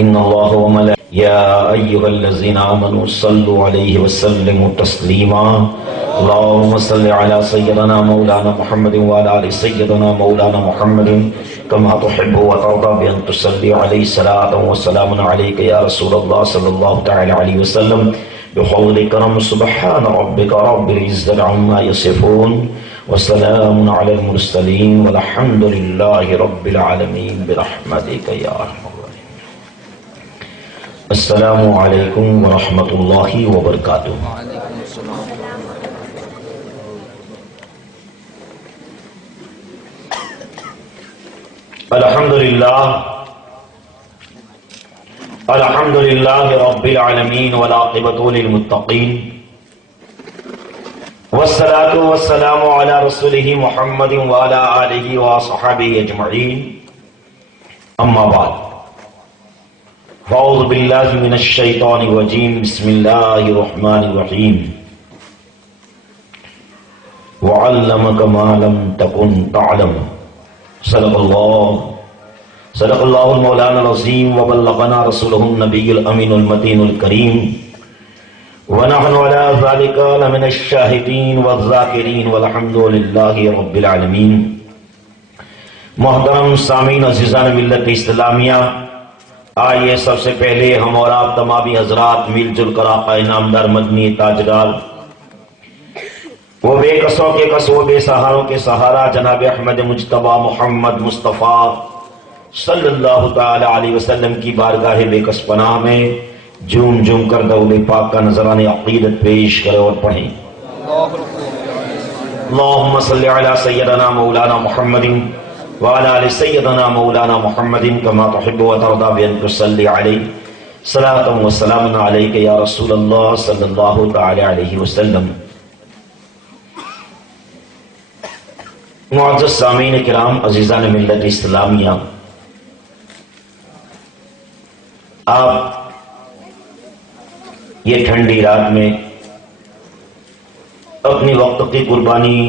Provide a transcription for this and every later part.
إن الله وملائكته يا أيها الذين آمنوا صلوا عليه وسلموا تسليما اللهم صل على سيدنا مولانا محمد وعلى آل سيدنا مولانا محمد كما تحب وترضى بأن تصلي عليه صلاة وسلام عليك يا رسول الله صلى الله تعالى عليه وسلم بحول كرم سبحان ربك رب العزة عما يصفون وسلام على المرسلين والحمد لله رب العالمين برحمتك يا أرحم الراحمين. السلام علیکم ورحمۃ اللہ وبرکاتہ. الحمد للہ رب العالمین والعاقبۃ للمتقین والصلاة والسلام علی رسولہ محمد وعلی آلہ وصحبہ اجمعین. اما بعد فاعوذ باللہ من الشیطان الرجیم بسم اللہ الرحمن الرحیم. وعلمک ما لم تکن تعلم. صدق اللہ المولانا العظیم وبلغنا رسولہ النبی الامین المتین الکریم ونحن على ذلك لمن الشاہدین والذاکرین والحمد للہ رب العالمین. محترم سامعین عزیزان ملت اسلامیہ، آئیے سب سے پہلے ہم اور آپ تمامی حضرات مل جل کر آقا انعامدار مدنی تاجدار وہ بے کسوں کے کس وہ بے سہاروں کے سہارا جناب احمد مجتبی محمد مصطفیٰ صلی اللہ تعالی علیہ وسلم کی بارگاہ بے کس پناہ میں جھوم جھوم کر دولِ پاک کا نذرانِ عقیدت پیش کرے اور پڑھیں. اللہم صلی علی سیدنا مولانا محمد وعلى آل سيدنا مولانا محمد كما تحب وترضى بأن تصلي عليه صلاة وسلام عليك يا رسول الله صلى الله تعالى عليه وسلم. معزز سامعین کرام، عزیزان ملت اسلامیہ، آپ یہ ٹھنڈی رات میں اپنی وقت کی قربانی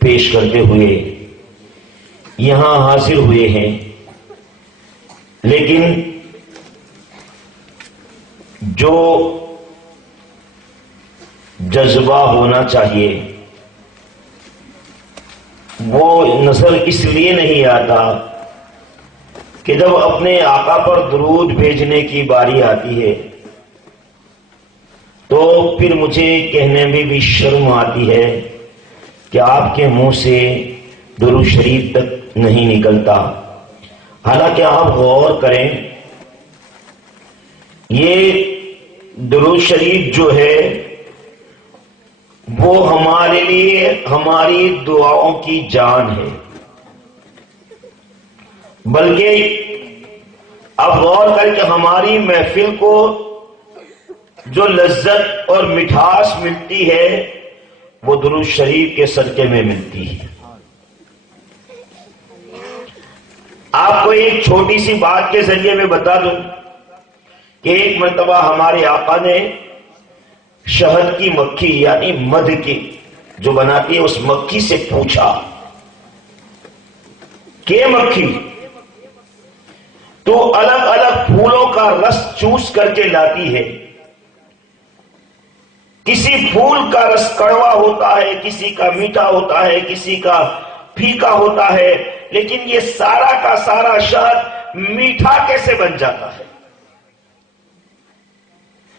پیش کرتے ہوئے یہاں حاضر ہوئے ہیں، لیکن جو جذبہ ہونا چاہیے وہ نظر اس لیے نہیں آتا کہ جب اپنے آقا پر درود بھیجنے کی باری آتی ہے تو پھر مجھے کہنے میں بھی شرم آتی ہے کہ آپ کے منہ سے درود شریف تک نہیں نکلتا. حالانکہ آپ غور کریں، یہ درود شریف جو ہے وہ ہمارے لیے ہماری دعاؤں کی جان ہے. بلکہ اب غور کر کے ہماری محفل کو جو لذت اور مٹھاس ملتی ہے وہ درود شریف کے صدقے میں ملتی ہے. آپ کو ایک چھوٹی سی بات کے ذریعے میں بتا دوں کہ ایک مرتبہ ہمارے آقا نے شہد کی مکھی یعنی مدھ کی جو بناتی ہے اس مکھی سے پوچھا کہ مکھی تو الگ الگ پھولوں کا رس چوس کر کے لاتی ہے، کسی پھول کا رس کڑوا ہوتا ہے، کسی کا میٹھا ہوتا ہے، کسی کا پھیکا ہوتا ہے، لیکن یہ سارا کا سارا شہد میٹھا کیسے بن جاتا ہے؟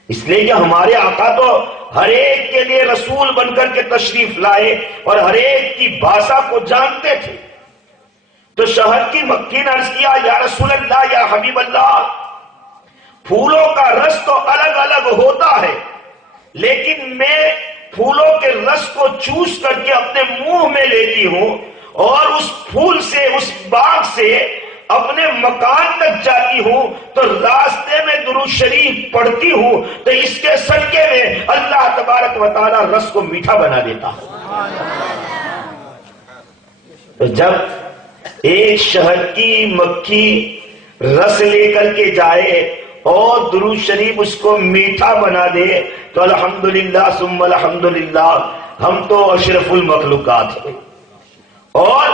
اس لیے کہ ہمارے آقا تو ہر ایک کے لیے رسول بن کر کے تشریف لائے اور ہر ایک کی بھاشا کو جانتے تھے. تو شہد کی مکھی نے عرض کیا یا رسول اللہ یا حبیب اللہ، پھولوں کا رس تو الگ الگ ہوتا ہے، لیکن میں پھولوں کے رس کو چوس کر کے اپنے منہ میں لیتی ہوں اور اس پھول سے اس باغ سے اپنے مکان تک جاتی ہوں تو راستے میں درود شریف پڑھتی ہوں تو اس کے صدقے میں اللہ تبارک و تعالی رس کو میٹھا بنا دیتا ہے. تو جب ایک شہد کی مکھی رس لے کر کے جائے اور درود شریف اس کو میٹھا بنا دے تو الحمدللہ ثم الحمدللہ ہم تو اشرف المخلوقات ہیں. اور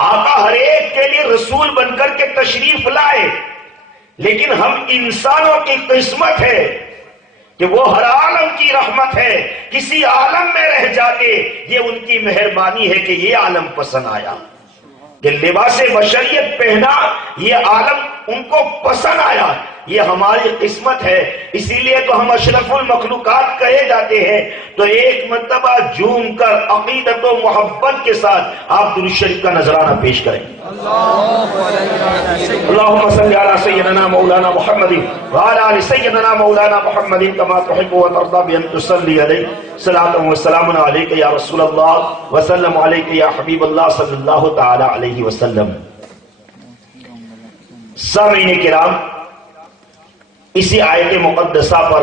آقا ہر ایک کے لیے رسول بن کر کے تشریف لائے، لیکن ہم انسانوں کی قسمت ہے کہ وہ ہر عالم کی رحمت ہے، کسی عالم میں رہ جاتے، یہ ان کی مہربانی ہے کہ یہ عالم پسند آیا، کہ لباس بشریت پہنا، یہ عالم ان کو پسند آیا، یہ ہماری قسمت ہے۔ اسی لیے تو ہم اشرف المخلوقات کہے جاتے ہیں۔ تو ایک مرتبہ جھوم کر عقیدت و محبت کے ساتھ آپ درود شریف کا نذرانہ پیش کریں۔ اللهم صل على سيدنا مولانا محمد وعلى آل سيدنا مولانا محمد كما تحب وترضى بأن تصلي عليه صلاة وسلام عليك يا رسول الله وسلم عليك يا حبيب الله صلى الله تعالى عليه وسلم۔ سامعین کرام، اسی آیت مقدسہ پر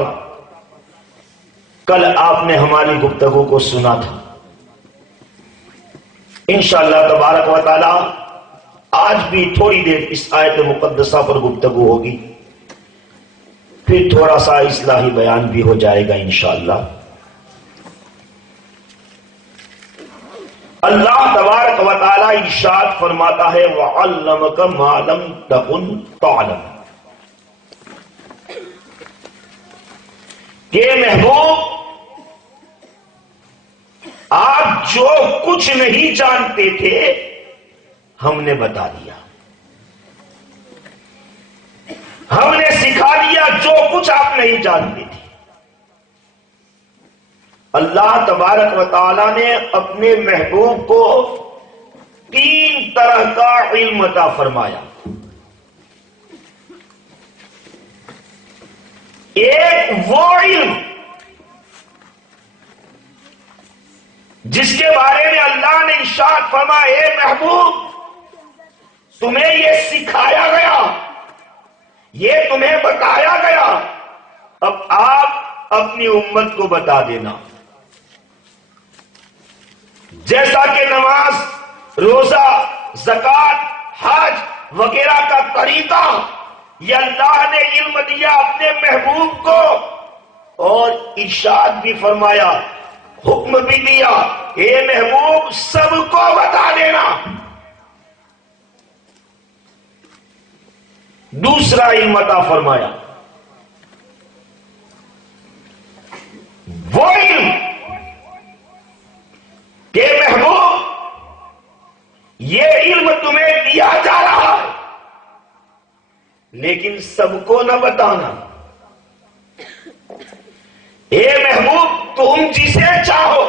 کل آپ نے ہماری گفتگو کو سنا تھا۔ انشاءاللہ تبارک و تعالی آج بھی تھوڑی دیر اس آیت مقدسہ پر گفتگو ہوگی، پھر تھوڑا سا اصلاحی بیان بھی ہو جائے گا انشاءاللہ۔ اللہ تبارک و تعالی ارشاد فرماتا ہے وَعَلَّمَكَ مَا لَمْ تَكُنْ تَعْلَمُ، کہ محبوب آپ جو کچھ نہیں جانتے تھے ہم نے بتا دیا، ہم نے سکھا دیا جو کچھ آپ نہیں جانتے تھے۔ اللہ تبارک و تعالی نے اپنے محبوب کو 3 طرح کا علم عطا فرمایا۔ ایک وہ علم جس کے بارے میں اللہ نے ارشاد فرمایا اے محبوب تمہیں یہ سکھایا گیا، یہ تمہیں بتایا گیا، اب آپ اپنی امت کو بتا دینا۔ جیسا کہ نماز، روزہ، زکوٰۃ، حج وغیرہ کا طریقہ یہ اللہ نے علم دیا اپنے محبوب کو، اور ارشاد بھی فرمایا، حکم بھی دیا، اے محبوب سب کو بتا دینا۔ دوسرا علم عطا فرمایا، وہ علم کہ محبوب یہ علم تمہیں دیا جا رہا ہے لیکن سب کو نہ بتانا۔ اے محبوب تم جسے چاہو،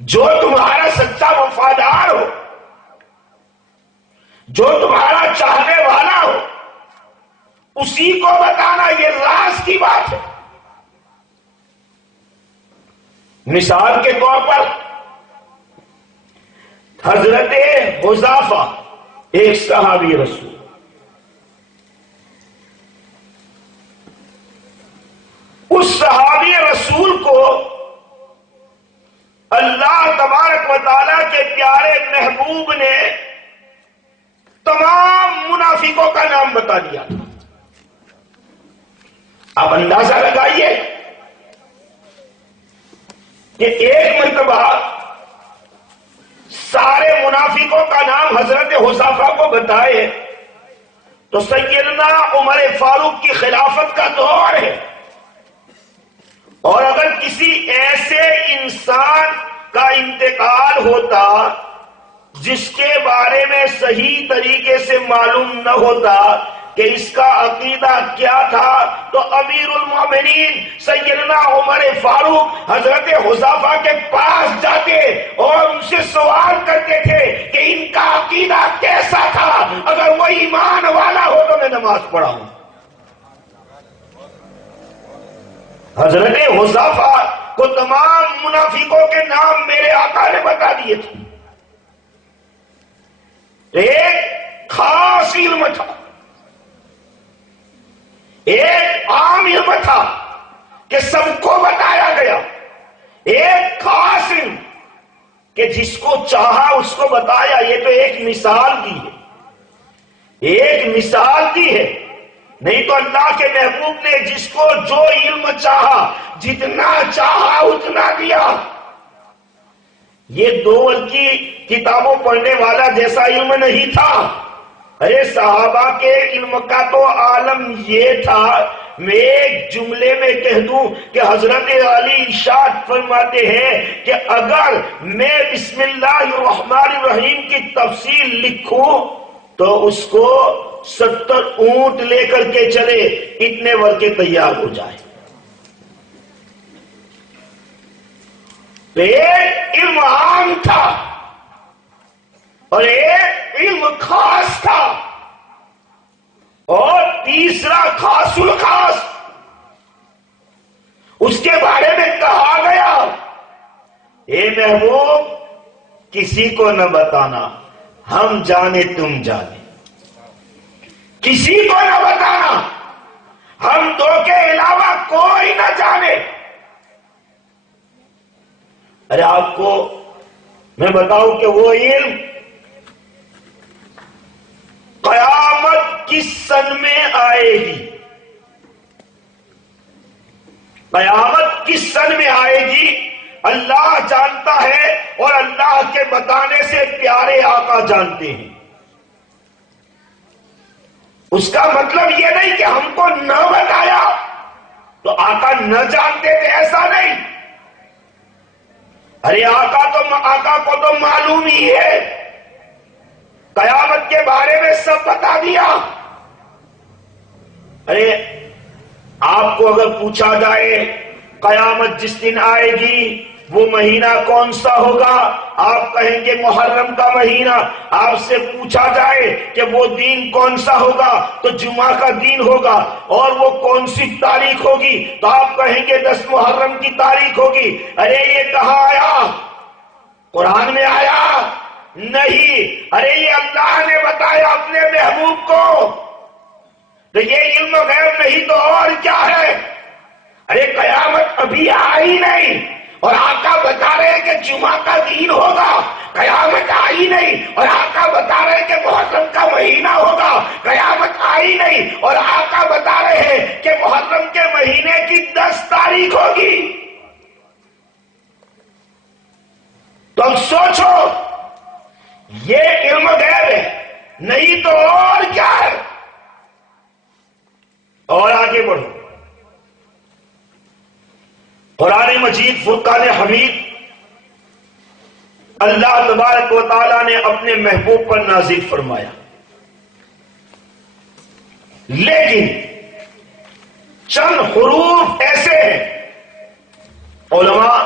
جو تمہارا سچا وفادار ہو، جو تمہارا چاہنے والا ہو، اسی کو بتانا، یہ راز کی بات ہے۔ مثال کے طور پر حضرت حذیفہ ایک صحابی رسول، اس صحابی رسول کو اللہ تبارک و تعالیٰ کے پیارے محبوب نے تمام منافقوں کا نام بتا دیا تھا۔ آپ اندازہ لگائیے کہ ایک مرتبہ سارے منافقوں کا نام حضرت حذیفہ کو بتائے تو سیدنا عمر فاروق کی خلافت کا دور ہے، اور اگر کسی ایسے انسان کا انتقال ہوتا جس کے بارے میں صحیح طریقے سے معلوم نہ ہوتا کہ اس کا عقیدہ کیا تھا، تو امیر المومنین سیدنا عمر فاروق حضرت حذیفہ کے پاس جاتے اور ان سے سوال کرتے تھے کہ ان کا عقیدہ کیسا تھا، اگر وہ ایمان والا ہو تو میں نماز پڑھاؤں۔ حضرت حذیفہ کو تمام منافقوں کے نام میرے آقا نے بتا دیے تھے۔ ایک خاص علم تھا، ایک عام علم تھا کہ سب کو بتایا گیا، ایک خاص علم کہ جس کو چاہا اس کو بتایا۔ یہ تو ایک مثال دی ہے، ایک مثال دی ہے، نہیں تو اللہ کے محبوب نے جس کو جو علم چاہا، جتنا چاہا اتنا دیا۔ یہ دو کی کتابوں پڑھنے والا جیسا علم نہیں تھا، ارے صحابہ کے علم کا تو عالم یہ تھا، میں ایک جملے میں کہہ دوں کہ حضرت علی ارشاد فرماتے ہیں کہ اگر میں بسم اللہ الرحمن الرحیم کی تفصیل لکھوں تو اس کو 70 اونٹ لے کر کے چلے، اتنے ورقے تیار ہو جائے۔ تو ایک علم عام تھا اور ایک علم خاص تھا، اور تیسرا خاص الخاص اس کے بارے میں کہا گیا، اے محبوب کسی کو نہ بتانا، ہم جانے تم جانے، کسی کو نہ بتانا، ہم دو کے علاوہ کوئی نہ جانے۔ ارے آپ کو میں بتاؤں کہ وہ علم قیامت کس سن میں آئے گی، قیامت کس سن میں آئے گی اللہ جانتا ہے، اور اللہ کے بتانے سے پیارے آقا جانتے ہیں۔ اس کا مطلب یہ نہیں کہ ہم کو نہ بتایا تو آقا نہ جانتے تھے، ایسا نہیں۔ ارے آقا کو تو معلوم ہی ہے، قیامت کے بارے میں سب بتا دیا۔ ارے آپ کو اگر پوچھا جائے قیامت جس دن آئے گی وہ مہینہ کون سا ہوگا، آپ کہیں گے محرم کا مہینہ۔ آپ سے پوچھا جائے کہ وہ دین کون سا ہوگا تو جمعہ کا دین ہوگا، اور وہ کون سی تاریخ ہوگی تو آپ کہیں گے 10 محرم کی تاریخ ہوگی۔ ارے یہ کہاں آیا؟ قرآن میں آیا؟ نہیں۔ ارے یہ اللہ نے بتایا اپنے محبوب کو، تو یہ علم غیب نہیں تو اور کیا ہے؟ ارے قیامت ابھی آئی نہیں اور آقا بتا رہے کہ جمعہ کا دین ہوگا، قیامت آئی نہیں اور آقا بتا رہے کہ محرم کا مہینہ ہوگا، قیامت آئی نہیں اور آقا بتا رہے ہیں کہ محرم کے مہینے کی 10 تاریخ ہوگی۔ تو اب سوچو، یہ علم غیب ہے نہیں تو اور کیا ہے؟ اور آگے بڑھو، قرآن مجید فرقان حمید اللہ تبارک و تعالی نے اپنے محبوب پر نازل فرمایا، لیکن چند حروف ایسے ہیں، علماء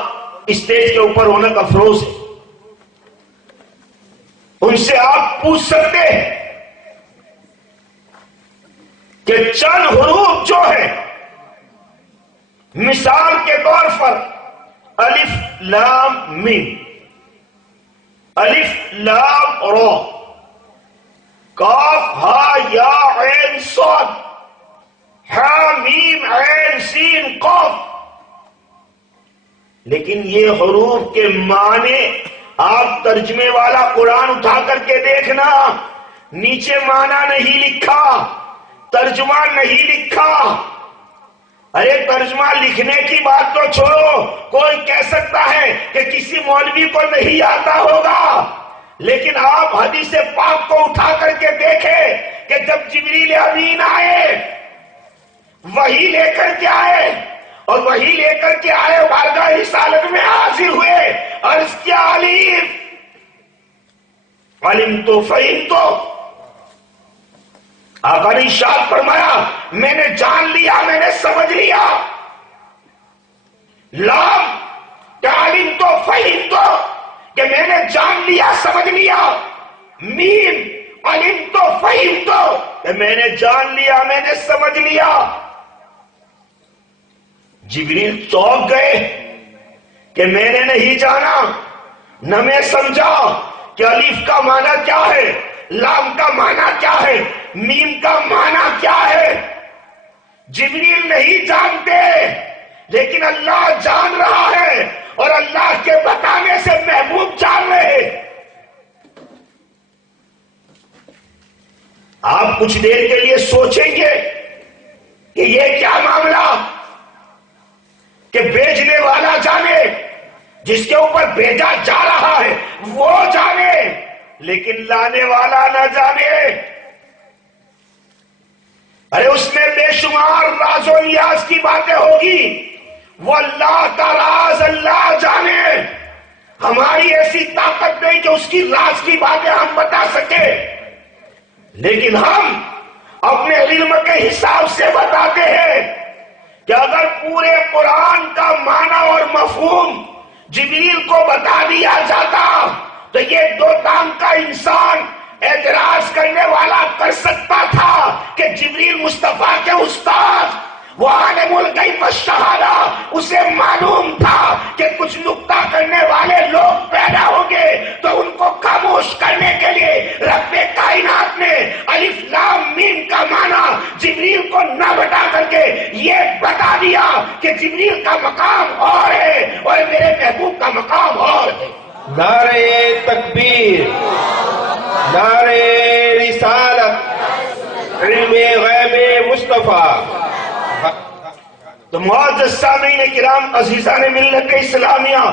اسٹیج کے اوپر ہونے کا افروز ہے، ان سے آپ پوچھ سکتے ہیں کہ چند حروف جو ہیں، مثال کے طور پر الف لام میم، الف لام را، کاف ہا یا عین صاد، ہا میم عین سین قاف۔ لیکن یہ حروف کے معنی آپ ترجمے والا قرآن اٹھا کر کے دیکھنا، نیچے معنی نہیں لکھا، ترجمہ نہیں لکھا۔ ارے ترجمہ لکھنے کی بات تو چھوڑو، کوئی کہہ سکتا ہے کہ کسی مولوی کو نہیں آتا ہوگا، لیکن آپ حدیث پاک کو اٹھا کر کے دیکھیں کہ جب جبریل امین آئے، وحی لے کر کے آئے، اور وحی لے کر کے آئے بارگاہ رسالت میں حاضر ہوئے، عرض کیا علم تو فہم تو، آقا نے ارشاد فرمایا میں نے جان لیا، میں نے سمجھ لیا۔ لام تعلیم تو فہم تو، کہ میں نے جان لیا سمجھ لیا۔ میم علم تو فہم تو، کہ میں نے جان لیا میں نے سمجھ لیا۔ جبریل چونک گئے کہ میں نے نہیں جانا، نہ میں سمجھا کہ الف کا معنی کیا ہے، لام کا معنی کیا ہے، میم کا معنی کیا ہے۔ جبریل نہیں جانتے، لیکن اللہ جان رہا ہے، اور اللہ کے بتانے سے محبوب جان رہے۔ آپ کچھ دیر کے لیے سوچیں گے کہ یہ کیا معاملہ کہ بھیجنے والا جانے، جس کے اوپر بھیجا جا رہا ہے وہ جانے، لیکن لانے والا نہ جانے۔ راز و نیاز کی باتیں ہوگی وہ اللہ کا راز اللہ جانے. ہماری ایسی طاقت نہیں کہ اس کی راز کی باتیں ہم بتا سکیں، لیکن ہم اپنے علم کے حساب سے بتاتے ہیں کہ اگر پورے قرآن کا معنی اور مفہوم جبریل کو بتا دیا جاتا تو یہ دو ٹانگ کا انسان اعتراض کرنے والا کر سکتا تھا کہ جبریل مصطفیٰ کے استاد وہ عالم الغیب والشہادہ، اسے معلوم تھا کہ کچھ نکتہ کرنے والے لوگ پیدا ہوں گے تو ان کو خاموش کرنے کے لیے رب کائنات نے الف لام میم کا معنی جبریل کو نہ بتا کر کے یہ بتا دیا کہ جبریل کا مقام اور ہے اور میرے محبوب کا مقام اور ہے. نعرہ تکبیر، نعرہ رسالت، علم غیب مصطفیٰ. تو معزز سامعین کرام، عزیزان ملت اسلامیہ،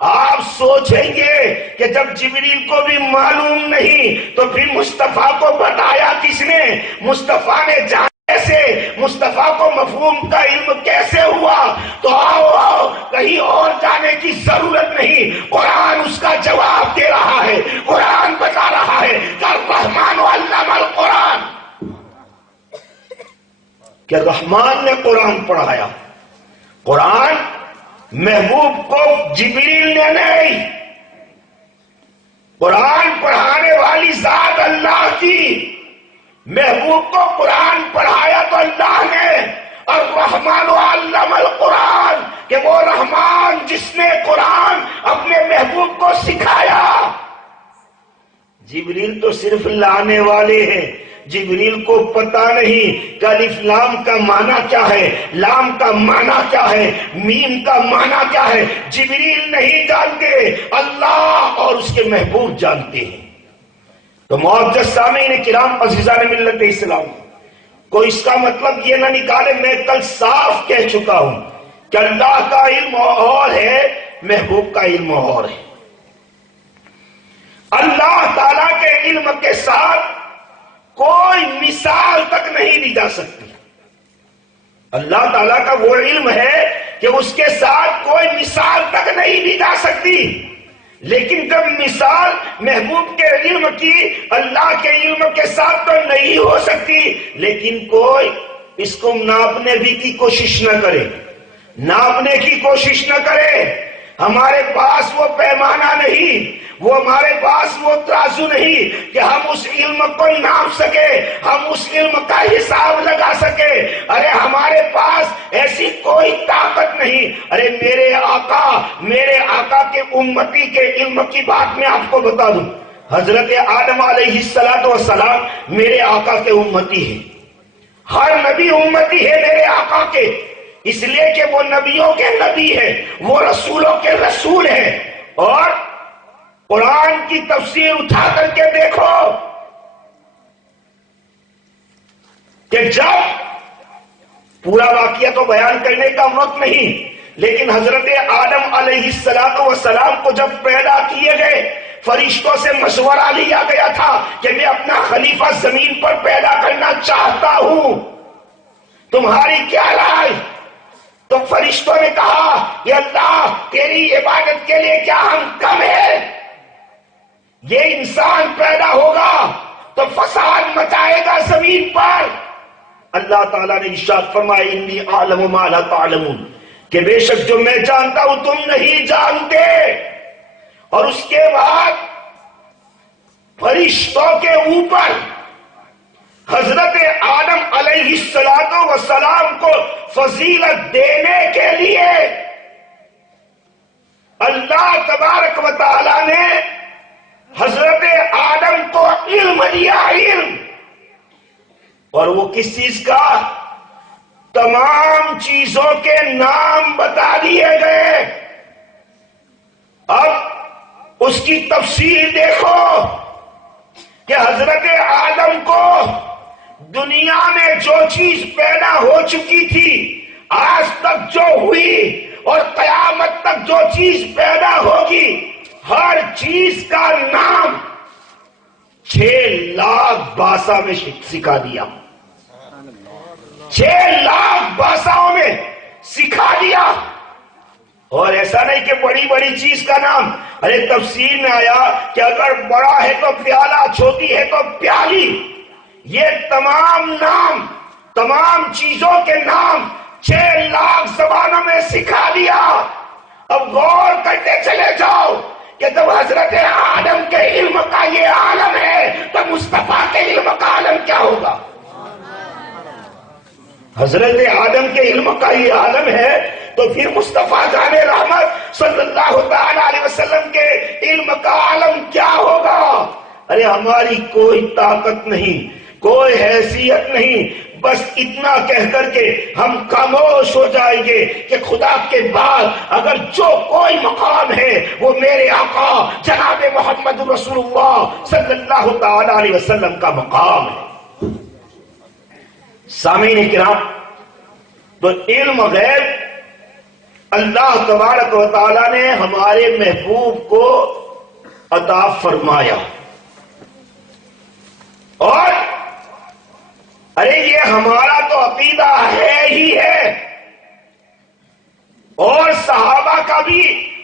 آپ سوچیں گے کہ جب جبریل کو بھی معلوم نہیں تو پھر مصطفیٰ کو بتایا کس نے؟ مصطفیٰ نے جانے سے مصطفیٰ کو مفہوم کا علم کیسے ہوا؟ تو آؤ کہیں اور جانے کی ضرورت نہیں، قرآن اس کا جواب دے رہا ہے. قرآن بتا رہا ہے کہ الرحمن علم القرآن، کہ رحمان نے قرآن پڑھایا. قرآن محبوب کو جبریل نے نہیں، قرآن پڑھانے والی ذات اللہ کی. محبوب کو قرآن پڑھایا تو اللہ نے. الرحمن علم القرآن، کہ وہ رحمان جس نے قرآن اپنے محبوب کو سکھایا. جبریل تو صرف لانے والے ہیں، جبریل کو پتا نہیں کہ الف لام کا معنی کیا ہے، لام کا معنی کیا ہے، میم کا معنی کیا ہے. جبریل نہیں جانتے، اللہ اور اس کے محبوب جانتے ہیں. تو معزز سامعین کرام، عزیزان ملت اسلام، کوئی اس کا مطلب یہ نہ نکالے. میں کل صاف کہہ چکا ہوں کہ اللہ کا علم اور ہے، محبوب کا علم اور ہے. اللہ تعالیٰ کے علم کے ساتھ کوئی مثال تک نہیں دی جا سکتی. اللہ تعالیٰ کا وہ علم ہے کہ اس کے ساتھ کوئی مثال تک نہیں دی جا سکتی. لیکن جب مثال محبوب کے علم کی اللہ کے علم کے ساتھ تو نہیں ہو سکتی، لیکن کوئی اس کو ناپنے بھی کی کوشش نہ کرے، ناپنے کی کوشش نہ کرے. ہمارے پاس وہ پیمانہ نہیں، وہ ہمارے پاس وہ ترازو نہیں کہ ہم اس علم کو ناپ سکے، ہم اس علم کا حساب لگا سکے. ارے ہمارے پاس ایسی کوئی طاقت نہیں. ارے میرے آقا کے امتی کے علم کی بات میں آپ کو بتا دوں. حضرت آدم علیہ السلام میرے آقا کے امتی ہیں. ہر نبی امتی ہے میرے آقا کے، اس لیے کہ وہ نبیوں کے نبی ہے، وہ رسولوں کے رسول ہیں. اور قرآن کی تفسیر اٹھا کر کے دیکھو کہ جب پورا واقعہ تو بیان کرنے کا وقت نہیں، لیکن حضرت آدم علیہ السلام کو جب پیدا کیے گئے، فرشتوں سے مشورہ لیا گیا تھا کہ میں اپنا خلیفہ زمین پر پیدا کرنا چاہتا ہوں، تمہاری کیا رائے؟ تو فرشتوں نے کہا کہ اللہ تیری عبادت کے لیے کیا ہم کم ہیں؟ یہ انسان پیدا ہوگا تو فساد مچائے گا زمین پر. اللہ تعالیٰ نے ارشاد فرمایا انی اعلم ما لا تعلمون، کہ بے شک جو میں جانتا ہوں تم نہیں جانتے. اور اس کے بعد فرشتوں کے اوپر حضرت آدم علیہ السلام کو فضیلت دینے کے لیے اللہ تبارک و تعالی نے حضرت آدم کو علم دیا، علم. اور وہ کس چیز کا؟ تمام چیزوں کے نام بتا دیے گئے. اب اس کی تفصیل دیکھو کہ حضرت آدم کو دنیا میں جو چیز پیدا ہو چکی تھی، آج تک جو ہوئی اور قیامت تک جو چیز پیدا ہوگی، ہر چیز کا نام 6 لاکھ بھاشا میں سکھا دیا. 6 لاکھ بھاشاؤں میں سکھا دیا. اور ایسا نہیں کہ بڑی بڑی چیز کا نام، ارے تفسیر میں آیا کہ اگر بڑا ہے تو پیالہ، چھوٹی ہے تو پیالی. یہ تمام نام، تمام چیزوں کے نام 6 لاکھ زبانوں میں سکھا دیا. اب غور کرتے چلے جاؤ کہ جب حضرت آدم کے علم کا یہ عالم ہے تو مصطفیٰ کے علم کا عالم کیا ہوگا؟ حضرت آدم کے علم کا یہ عالم ہے تو پھر مصطفیٰ جان رحمت صلی اللہ تعالی علیہ وسلم کے علم کا عالم کیا ہوگا؟ ارے ہماری کوئی طاقت نہیں، کوئی حیثیت نہیں، بس اتنا کہہ کر کے ہم خاموش ہو جائیں گے کہ خدا کے بعد اگر جو کوئی مقام ہے وہ میرے آقا جناب محمد رسول اللہ صلی اللہ تعالی علیہ وسلم کا مقام ہے. سامعین کرام، تو علم غیب اللہ تبارک و تعالی نے ہمارے محبوب کو عطا فرمایا. اور ارے یہ ہمارا تو عقیدہ ہے ہی ہے، اور صحابہ کا بھی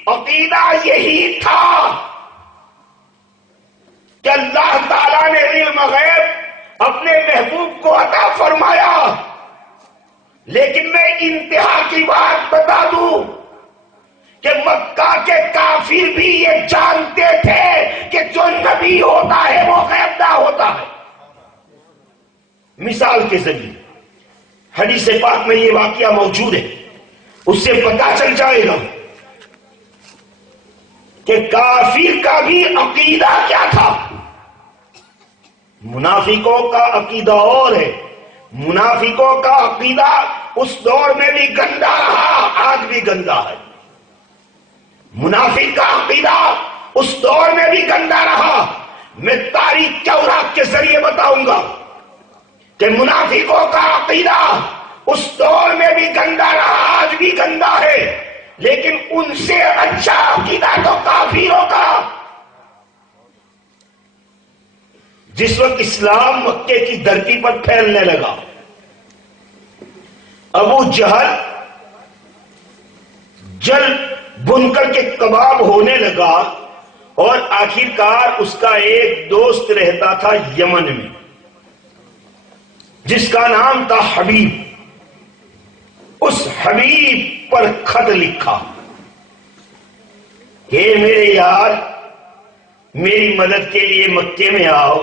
عقیدہ یہی تھا کہ اللہ تعالیٰ نے علم غیب اپنے محبوب کو عطا فرمایا. لیکن میں انتہا کی بات بتا دوں کہ مکہ کے کافر بھی یہ جانتے تھے کہ جو نبی ہوتا ہے وہ غیب نہ ہوتا ہے. مثال کے ذریعے حدیث پاک میں یہ واقعہ موجود ہے، اس سے پتہ چل جائے گا کہ کافر کا بھی عقیدہ کیا تھا. منافقوں کا عقیدہ اور ہے. منافقوں کا عقیدہ اس دور میں بھی گندا رہا، آج بھی گندا ہے. منافق کا عقیدہ اس دور میں بھی گندا رہا. میں تاریخ کے اوراق کے ذریعے بتاؤں گا کہ منافقوں کا عقیدہ اس دور میں بھی گندا رہا، آج بھی گندا ہے. لیکن ان سے اچھا عقیدہ تو کافروں کا. جس وقت اسلام مکے کی دھرتی پر پھیلنے لگا، ابو جہل جل بن کر کے کباب ہونے لگا، اور آخرکار اس کا ایک دوست رہتا تھا یمن میں جس کا نام تھا حبیب. اس حبیب پر خط لکھا کہ میرے یار، میری مدد کے لیے مکے میں آؤ.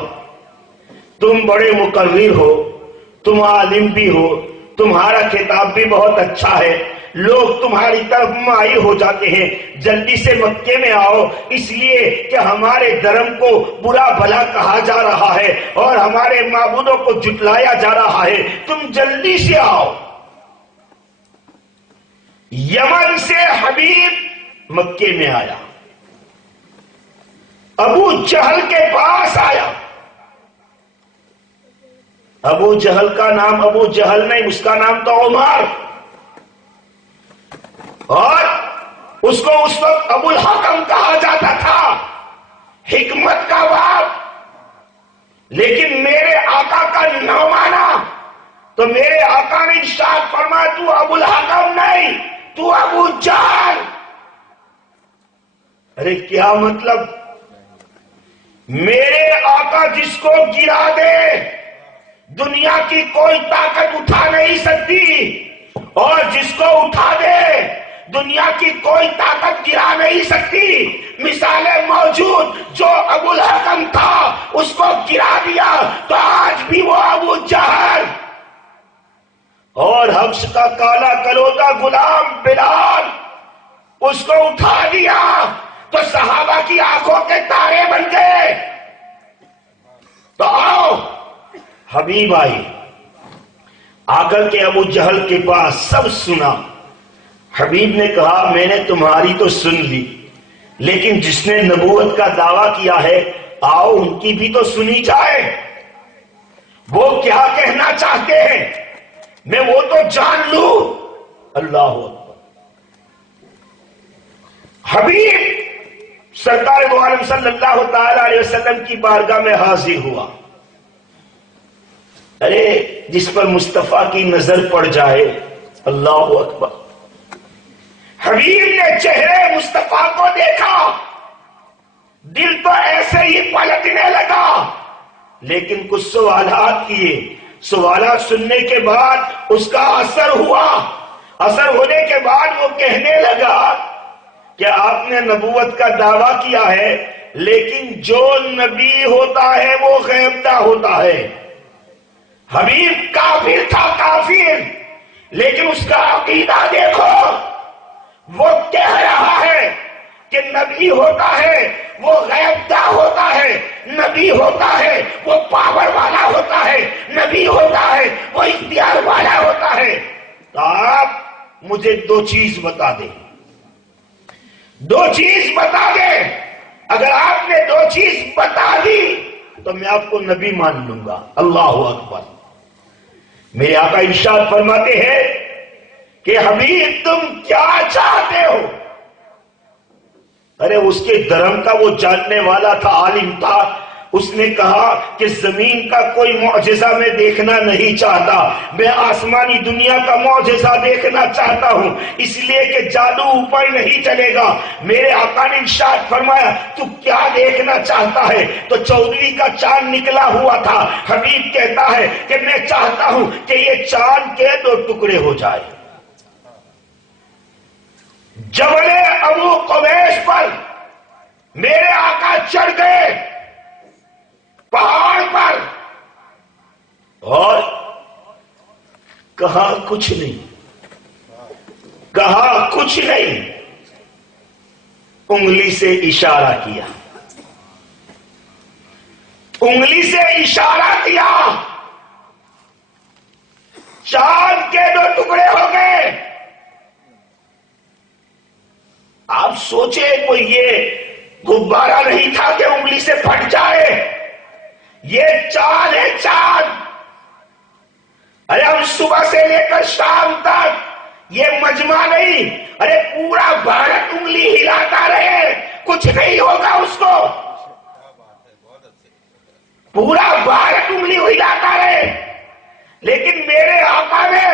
تم بڑے مقرر ہو، تم عالم بھی ہو، تمہارا خطاب بھی بہت اچھا ہے، لوگ تمہاری طرف مائل ہو جاتے ہیں. جلدی سے مکے میں آؤ، اس لیے کہ ہمارے دھرم کو برا بھلا کہا جا رہا ہے اور ہمارے معبودوں کو جھٹلایا جا رہا ہے. تم جلدی سے آؤ. یمن سے حبیب مکے میں آیا، ابو جہل کے پاس آیا. ابو جہل کا نام ابو جہل نہیں، اس کا نام تو عمر، اور اس کو اس وقت ابو الحکم کہا جاتا تھا، حکمت کا باپ. لیکن میرے آقا کا نہ مانا تو میرے آقا نے ارشاد فرمایا تو ابو الحکم نہیں، تو ابو جہل. ارے کیا مطلب؟ میرے آقا جس کو گرا دے دنیا کی کوئی طاقت اٹھا نہیں سکتی، اور جس کو اٹھا دے دنیا کی کوئی طاقت گرا نہیں سکتی. مثالیں موجود، جو ابو الحکم تھا اس کو گرا دیا تو آج بھی وہ ابو جہل. اور حبش کا کالا کلوتا غلام بلال، اس کو اٹھا دیا تو صحابہ کی آنکھوں کے تارے بن گئے. تو آؤ. حبیب آئی، آ کر کے ابو جہل کے پاس سب سنا. حبیب نے کہا میں نے تمہاری تو سن لی، لیکن جس نے نبوت کا دعویٰ کیا ہے آؤ ان کی بھی تو سنی جائے. وہ کیا کہنا چاہتے ہیں میں وہ تو جان لوں. اللہ اکبر. حبیب سرکار دو عالم صلی اللہ تعالی علیہ وسلم کی بارگاہ میں حاضر ہوا. ارے جس پر مصطفیٰ کی نظر پڑ جائے اللہ اکبر. حبیب نے چہرے مصطفیٰ کو دیکھا، دل تو ایسے ہی پلٹنے لگا، لیکن کچھ سوالات کیے. سوالات سننے کے بعد اس کا اثر ہوا. اثر ہونے کے بعد وہ کہنے لگا کہ آپ نے نبوت کا دعویٰ کیا ہے، لیکن جو نبی ہوتا ہے وہ غیب داں ہوتا ہے. حبیب کافر تھا، کافر، لیکن اس کا عقیدہ دیکھو. وہ کہہ رہا ہے کہ نبی ہوتا ہے وہ غیب داں ہوتا ہے، نبی ہوتا ہے وہ پاور والا ہوتا ہے، نبی ہوتا ہے وہ اختیار والا ہوتا ہے. تو آپ مجھے دو چیز بتا دیں، دو چیز بتا دیں. اگر آپ نے دو چیز بتا دی تو میں آپ کو نبی مان لوں گا. اللہ اکبر. میرے آقا ارشاد فرماتے ہیں کہ حبیب تم کیا چاہتے ہو؟ ارے اس کے دھرم کا وہ جاننے والا تھا، عالم تھا. اس نے کہا کہ زمین کا کوئی معجزہ میں دیکھنا نہیں چاہتا، میں آسمانی دنیا کا معجزہ دیکھنا چاہتا ہوں، اس لیے کہ جادو اوپر نہیں چلے گا. میرے آقا نے ارشاد فرمایا تو کیا دیکھنا چاہتا ہے؟ تو 14ویں کا چاند نکلا ہوا تھا. حبیب کہتا ہے کہ میں چاہتا ہوں کہ یہ چاند کے 2 ٹکڑے ہو جائے. جبل ابو قبیس پر میرے آقا چڑھ گئے، پہاڑ پر، اور کہا کچھ نہیں، کہا کچھ نہیں، انگلی سے اشارہ کیا، انگلی سے اشارہ کیا، چاند کے 2 ٹکڑے ہو گئے. آپ سوچے کوئی یہ غبارہ نہیں تھا کہ انگلی سے پھٹ جائے، یہ چاند ہے، چاند. ارے ہم صبح سے لے کر شام تک یہ مجمع نہیں، ارے پورا بھارت انگلی ہلاتا رہے کچھ نہیں ہوگا اس کو. پورا بھارت انگلی ہلاتا رہے، لیکن میرے آقا نے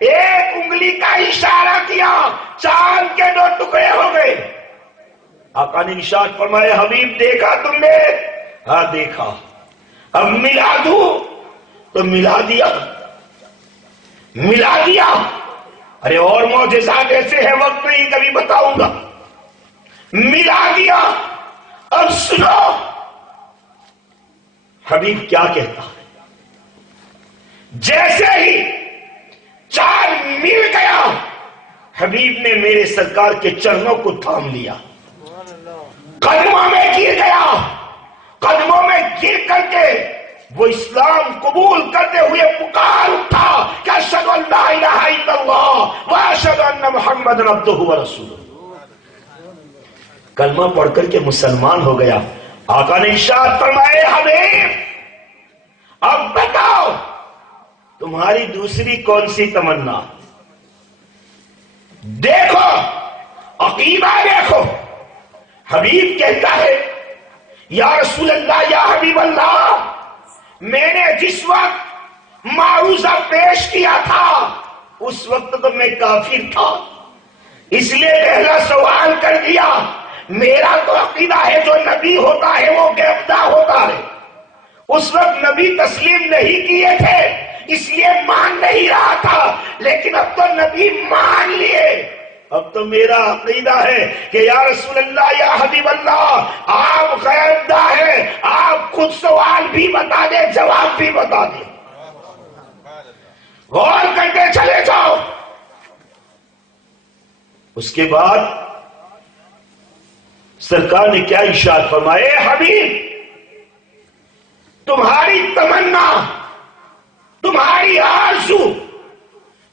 ایک انگلی کا اشارہ کیا، چاند کے 2 ٹکڑے ہو گئے. آقا نے ارشاد فرمایا حبیب دیکھا تم نے؟ ہاں دیکھا. اب ملا دوں تو ملا دیا، ملا دیا. ارے اور معجزات ایسے ہیں، وقت نہیں کبھی بتاؤں گا. ملا دیا. اب سنو حبیب کیا کہتا ہے. جیسے ہی چاند مل گیا، حبیب نے میرے سرکار کے چرنوں کو تھام لیا، قدموں میں گر گیا. قدموں میں گر کر کے وہ اسلام قبول کرتے ہوئے پکار اٹھا کہ اشہد ان لا الہ الا اللہ واشہد ان محمد عبدہ ورسولہ. کلمہ پڑھ کر کے مسلمان ہو گیا. آقا نے ارشاد فرمائے حبیب اب بتاؤ تمہاری دوسری کون سی تمنا؟ دیکھو عقیدہ دیکھو. حبیب کہتا ہے یا رسول اللہ، یا حبیب اللہ، میں نے جس وقت معروضہ پیش کیا تھا اس وقت تو میں کافر تھا، اس لیے پہلا سوال کر دیا. میرا تو عقیدہ ہے جو نبی ہوتا ہے وہ غیب داں ہوتا ہے. اس وقت نبی تسلیم نہیں کیے تھے اس لیے مان نہیں رہا تھا، لیکن اب تو نبی مان لیے. اب تو میرا عقیدہ ہے کہ یا رسول اللہ، یا حبیب اللہ، آپ غیب داں ہیں. آپ خود سوال بھی بتا دیں، جواب بھی بتا دیں. غور کرتے چلے جاؤ. اس کے بعد سرکار نے کیا ارشاد فرمائے؟ حبیب تمہاری تمنا، تمہاری آرزو،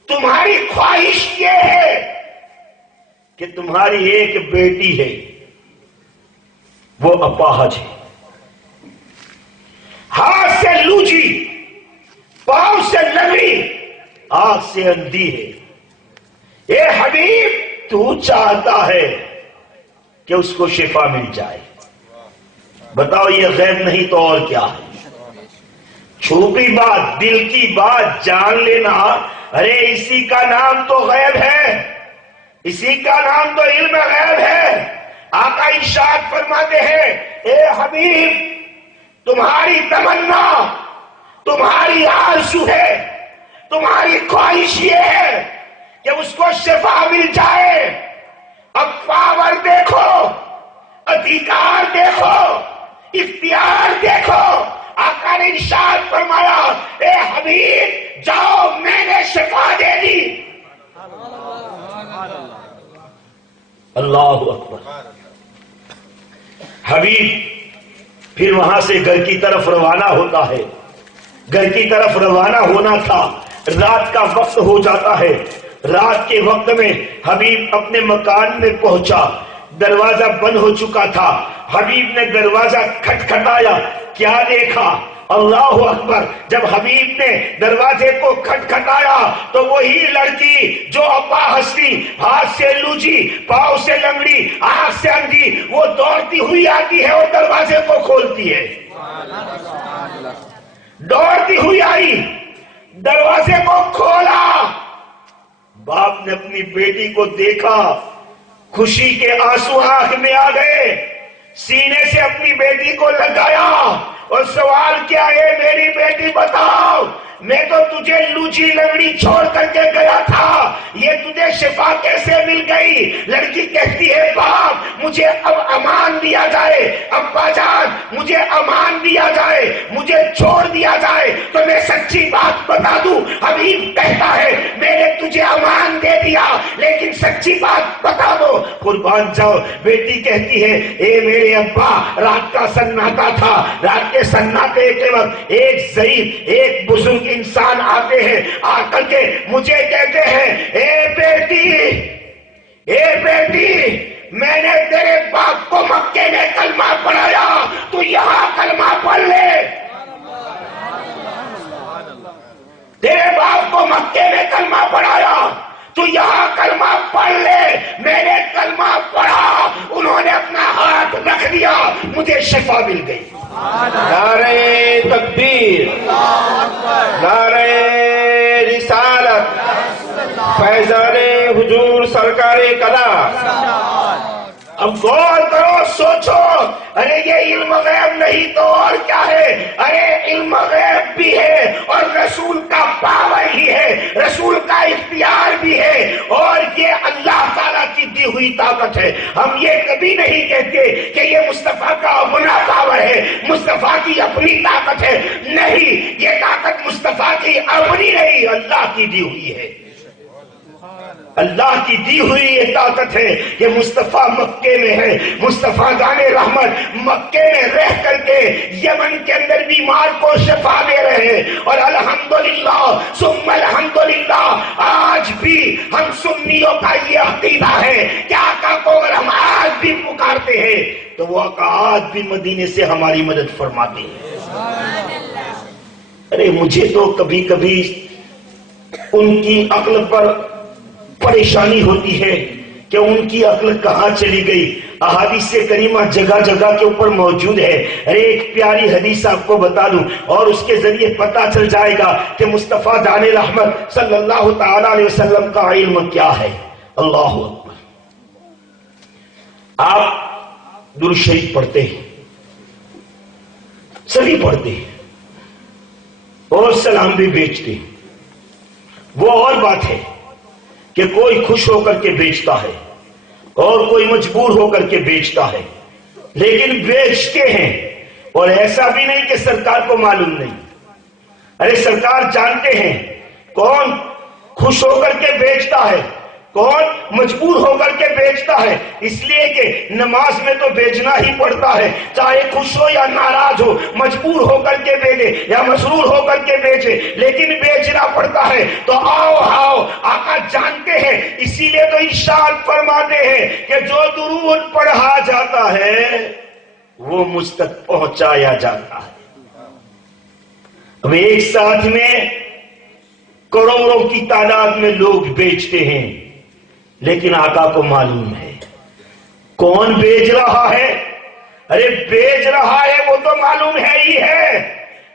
تمہاری خواہش یہ ہے کہ تمہاری ایک بیٹی ہے وہ اپاہج ہے، ہاتھ سے لوچی، پاؤں سے لگی، آنکھ سے اندھی ہے. اے حبیب تو چاہتا ہے کہ اس کو شفا مل جائے. بتاؤ یہ غیب نہیں تو اور کیا ہے؟ چھپی بات، دل کی بات جان لینا، ارے اسی کا نام تو غیب ہے، اسی کا نام تو علم غیب ہے۔ آقا ارشاد فرماتے ہیں اے حبیب، تمہاری تمنا، تمہاری آرزو ہے، تمہاری خواہش یہ ہے کہ اس کو شفا مل جائے۔ اب پاور دیکھو، ادھیکار دیکھو، اختیار دیکھو۔ آقا نے ارشاد فرمایا اے حبیب جاؤ، میں نے شفا دے دی۔ اللہ اکبر۔ حبیب پھر وہاں سے گھر کی طرف روانہ ہوتا ہے۔ گھر کی طرف روانہ ہونا تھا، رات کا وقت ہو جاتا ہے۔ رات کے وقت میں حبیب اپنے مکان میں پہنچا، دروازہ بند ہو چکا تھا۔ حبیب نے دروازہ کھٹکھٹایا، کیا دیکھا؟ اللہ اکبر۔ جب حبیب نے دروازے کو کھٹکھٹایا تو وہی لڑکی جو ابا ہستی، ہاتھ سے لوچی، پاؤں سے لنگڑی، آنکھ سے اندھی، وہ دوڑتی ہوئی آتی ہے اور دروازے کو کھولتی ہے۔ دوڑتی ہوئی آئی، دروازے کو کھولا۔ باپ نے اپنی بیٹی کو دیکھا، خوشی کے آنسو آنکھ میں آ گئے، سینے سے اپنی بیٹی کو لگایا اور سوال کیا ہے میری بیٹی بتاؤ، میں تو تجھے لوچی لنگڑی چھوڑ کر کے گیا تھا، یہ تجھے شفا کیسے مل گئی؟ لڑکی کہتی ہے باپ مجھے اب امان دیا جائے، ابا جان مجھے امان دیا جائے، مجھے چھوڑ دیا جائے تو میں سچی بات بتا دوں۔ حبیب کہتا ہے میں نے تجھے امان دے دیا لیکن سچی بات بتا دو، قربان جاؤ۔ بیٹی کہتی ہے اے میرے ابا، رات کا سناٹا تھا، رات کے سناٹے کے وقت ایک ضعیف، ایک بزرگ انسان آتے ہیں، آ کر کے مجھے کہتے ہیں اے بیٹی میں نے تیرے باپ کو مکے میں کلمہ پڑھایا، تو یہاں کلمہ پڑھ لے۔ تیرے باپ کو مکے میں کلمہ پڑھایا، تو یہاں کلمہ پڑھ لے۔ میں نے کلمہ پڑھا، انہوں نے اپنا ہاتھ رکھ دیا، مجھے شفا مل گئی۔ نعرہ تکبیر، نعرہ رسالت، فیضان حضور سرکار قضا۔ اب غور کرو، سوچو، ارے یہ علم غیب نہیں تو اور کیا ہے؟ ارے علم غیب بھی ہے اور رسول کا پاور ہی ہے، رسول کا اختیار بھی ہے، اور یہ اللہ تعالیٰ کی دی ہوئی طاقت ہے۔ ہم یہ کبھی نہیں کہتے کہ یہ مصطفیٰ کا اپنا پاور ہے، مصطفیٰ کی اپنی طاقت ہے، نہیں، یہ طاقت مصطفیٰ کی اپنی نہیں، اللہ کی دی ہوئی ہے۔ اللہ کی دی ہوئی یہ طاقت ہے کہ مصطفیٰ مکے میں ہے، مصطفیٰ جانے رحمت مکے میں رہ کر کے یمن کے اندر بیمار کو شفا دے رہے ہیں، اور الحمدللہ ثم الحمدللہ آج بھی ہم سنیوں کا یہ عقیدہ ہے کہ آقا کو اگر ہم آج بھی پکارتے ہیں تو وہ آقا آج بھی مدینے سے ہماری مدد فرماتے ہیں۔ ارے مجھے تو کبھی کبھی ان کی عقل پر پریشانی ہوتی ہے کہ ان کی عقل کہاں چلی گئی۔ احادیث کریمہ جگہ جگہ کے اوپر موجود ہے۔ ارے ایک پیاری حدیث آپ کو بتا دوں اور اس کے ذریعے پتا چل جائے گا کہ مصطفیٰ جان رحمت صلی اللہ تعالی علیہ وسلم کا علم کیا ہے۔ اللہ اکبر۔ آپ درود شریف پڑھتے ہیں، سبھی پڑھتے ہیں اور سلام بھی بیچتے ہیں، وہ اور بات ہے کہ کوئی خوش ہو کر کے بیچتا ہے اور کوئی مجبور ہو کر کے بیچتا ہے، لیکن بیچتے ہیں۔ اور ایسا بھی نہیں کہ سرکار کو معلوم نہیں، ارے سرکار جانتے ہیں کون خوش ہو کر کے بیچتا ہے، کون مجبور ہو کر کے بیچتا ہے، اس لیے کہ نماز میں تو بیچنا ہی پڑتا ہے، چاہے خوش ہو یا ناراض ہو، مجبور ہو کر کے بیچے یا مسرور ہو کر کے بیچے، لیکن بیچنا پڑتا ہے۔ تو آؤ آقا جانتے ہیں، اسی لیے تو ارشاد فرماتے ہیں کہ جو درود پڑھا جاتا ہے وہ مجھ تک پہنچایا جاتا ہے۔ اب ایک ساتھ میں کروڑوں کی تعداد میں لوگ بیچتے ہیں، لیکن آقا کو معلوم ہے کون بیچ رہا ہے۔ ارے بیچ رہا ہے وہ تو معلوم ہے ہی ہے،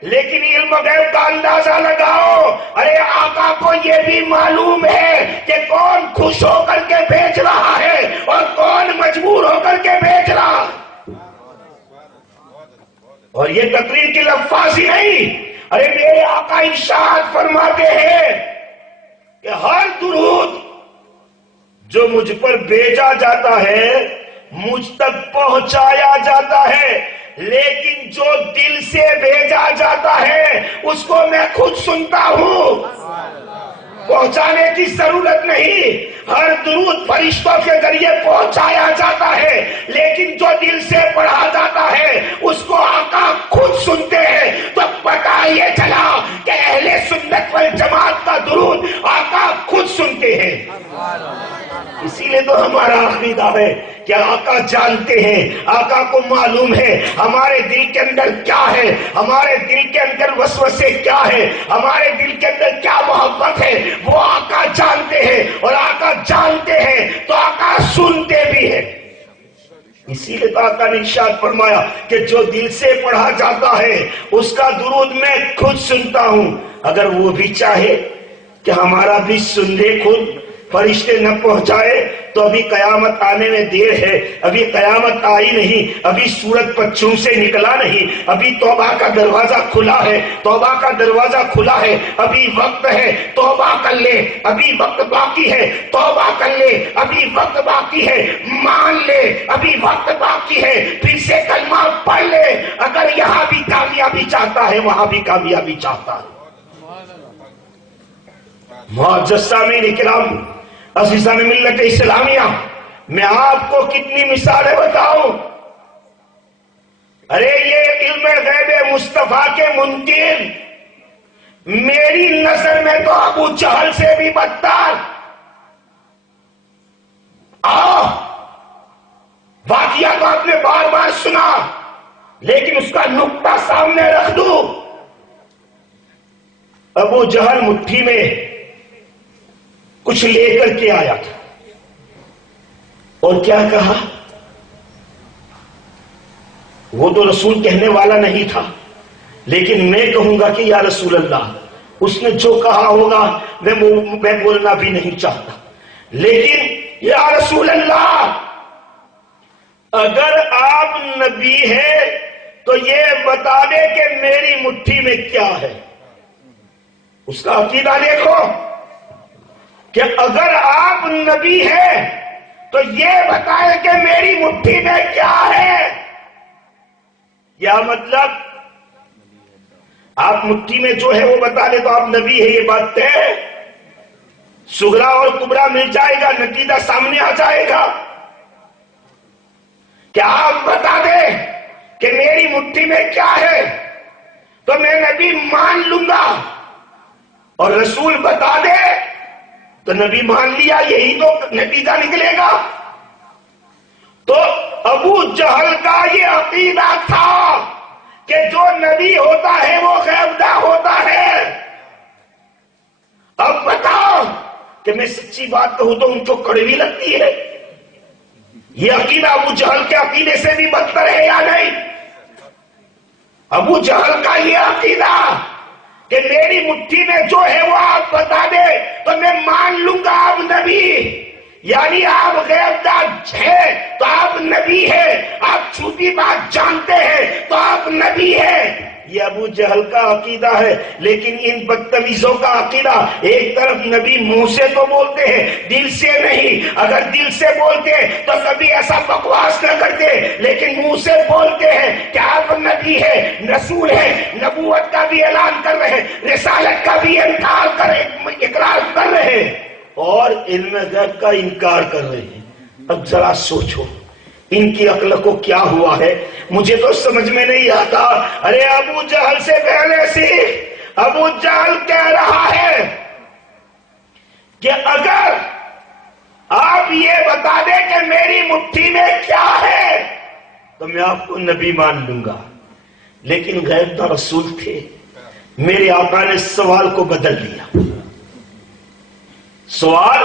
لیکن علم غیب کا اندازہ لگاؤ. ارے آقا کو یہ بھی معلوم ہے کہ کون خوش ہو کر کے بیچ رہا ہے اور کون مجبور ہو کر کے بیچ رہا. اور یہ تقریر کی لفاظی نہیں. ارے میرے آقا ارشاد فرماتے ہیں کہ ہر درود جو مجھ پر بھیجا جاتا ہے مجھ تک پہنچایا جاتا ہے، لیکن جو دل سے بھیجا جاتا ہے اس کو میں خود سنتا ہوں، پہنچانے کی ضرورت نہیں. ہر درود فرشتوں کے ذریعے پہنچایا جاتا ہے، لیکن جو دل سے پڑھا جاتا ہے اس کو آقا خود سنتے ہیں. تو پتہ یہ چلا کہ اہل سنت والجماعت کا درود آقا خود سنتے ہیں. اسی لیے تو ہمارا عقیدہ ہے کہ آقا جانتے ہیں، آقا کو معلوم ہے ہمارے دل کے اندر کیا ہے، ہمارے دل کے اندر وسوسے کیا ہے، ہمارے دل کے اندر کیا محبت ہے، وہ آقا جانتے ہیں. اور آقا جانتے ہیں تو آقا سنتے بھی ہیں. اسی لیے تو آقا نے ارشاد فرمایا کہ جو دل سے پڑھا جاتا ہے اس کا درود میں خود سنتا ہوں. اگر وہ بھی چاہے کہ ہمارا بھی سن لے خود، فرشتے نہ پہنچائے تو ابھی قیامت آنے میں دیر ہے. ابھی قیامت آئی نہیں، ابھی سورج پچھم سے نکلا نہیں، ابھی توبہ کا دروازہ کھلا ہے، توبہ کا دروازہ کھلا ہے، ابھی وقت ہے، توبہ کر لے. ابھی وقت باقی ہے، توبہ کر لے. ابھی وقت باقی ہے، مان لے. ابھی وقت باقی ہے، پھر سے کلمہ پڑھ لے. اگر یہاں بھی کامیابی چاہتا ہے وہاں بھی کامیابی چاہتا ہے. معزز سامعین کرام، عزیزان ملت اسلامیہ، میں آپ کو کتنی مثالیں بتاؤں. ارے یہ علم غیب مصطفیٰ کے منکر میری نظر میں تو ابو جہل سے بھی بدتر. واقعہ تو آپ نے بار بار سنا، لیکن اس کا نقطہ سامنے رکھ دوں. ابو جہل مٹھی میں کچھ لے کر کے آیا تھا اور کیا کہا؟ وہ تو رسول کہنے والا نہیں تھا، لیکن میں کہوں گا کہ یا رسول اللہ، اس نے جو کہا ہوگا میں بولنا بھی نہیں چاہتا، لیکن یا رسول اللہ اگر آپ نبی ہیں تو یہ بتا دے کہ میری مٹھی میں کیا ہے. اس کا عقیدہ دیکھو کہ اگر آپ نبی ہیں تو یہ بتائیں کہ میری مٹھی میں کیا ہے. یا مطلب آپ مٹھی میں جو ہے وہ بتا دے تو آپ نبی ہے، یہ بات طے ہے. صغرا اور کبرا مل جائے گا، نتیجہ سامنے آ جائے گا. کیا آپ بتا دیں کہ میری مٹھی میں کیا ہے تو میں نبی مان لوں گا، اور رسول بتا دے تو نبی مان لیا، یہی تو نتیجہ نکلے گا. تو ابو جہل کا یہ عقیدہ تھا کہ جو نبی ہوتا ہے وہ غیبدہ ہوتا ہے. اب بتاؤ کہ میں سچی بات کہوں تو ان کو کڑوی لگتی ہے. یہ عقیدہ ابو جہل کے عقیدے سے بھی بدتر ہے یا نہیں؟ ابو جہل کا یہ عقیدہ کہ میری مٹھی میں جو ہے وہ آپ بتا دے تو میں مان لوں گا آپ نبی، یعنی آپ غیبدار ہیں تو آپ نبی ہیں، آپ چھوٹی بات جانتے ہیں تو آپ نبی ہیں. یہ ابو جہل کا عقیدہ ہے. لیکن ان بدتمیزوں کا عقیدہ، ایک طرف نبی منہ سے تو بولتے ہیں، دل سے نہیں. اگر دل سے بولتے تو کبھی ایسا بکواس نہ کرتے، لیکن منہ سے بولتے ہیں کہ آپ نبی ہیں، رسول ہیں، نبوت کا بھی اعلان کر رہے ہیں، رسالت کا بھی اقرار کر رہے ہیں، اور علم غیب کا انکار کر رہے ہیں. اب ذرا سوچو ان کی عقل کو کیا ہوا ہے، مجھے تو سمجھ میں نہیں آتا. ارے ابو جہل سے پہلے سے ابو جہل کہہ رہا ہے کہ اگر آپ یہ بتا دیں کہ میری مٹھی میں کیا ہے تو میں آپ کو نبی مان لوں گا. لیکن غیب کا رسول تھے، میرے آقا نے سوال کو بدل لیا. سوال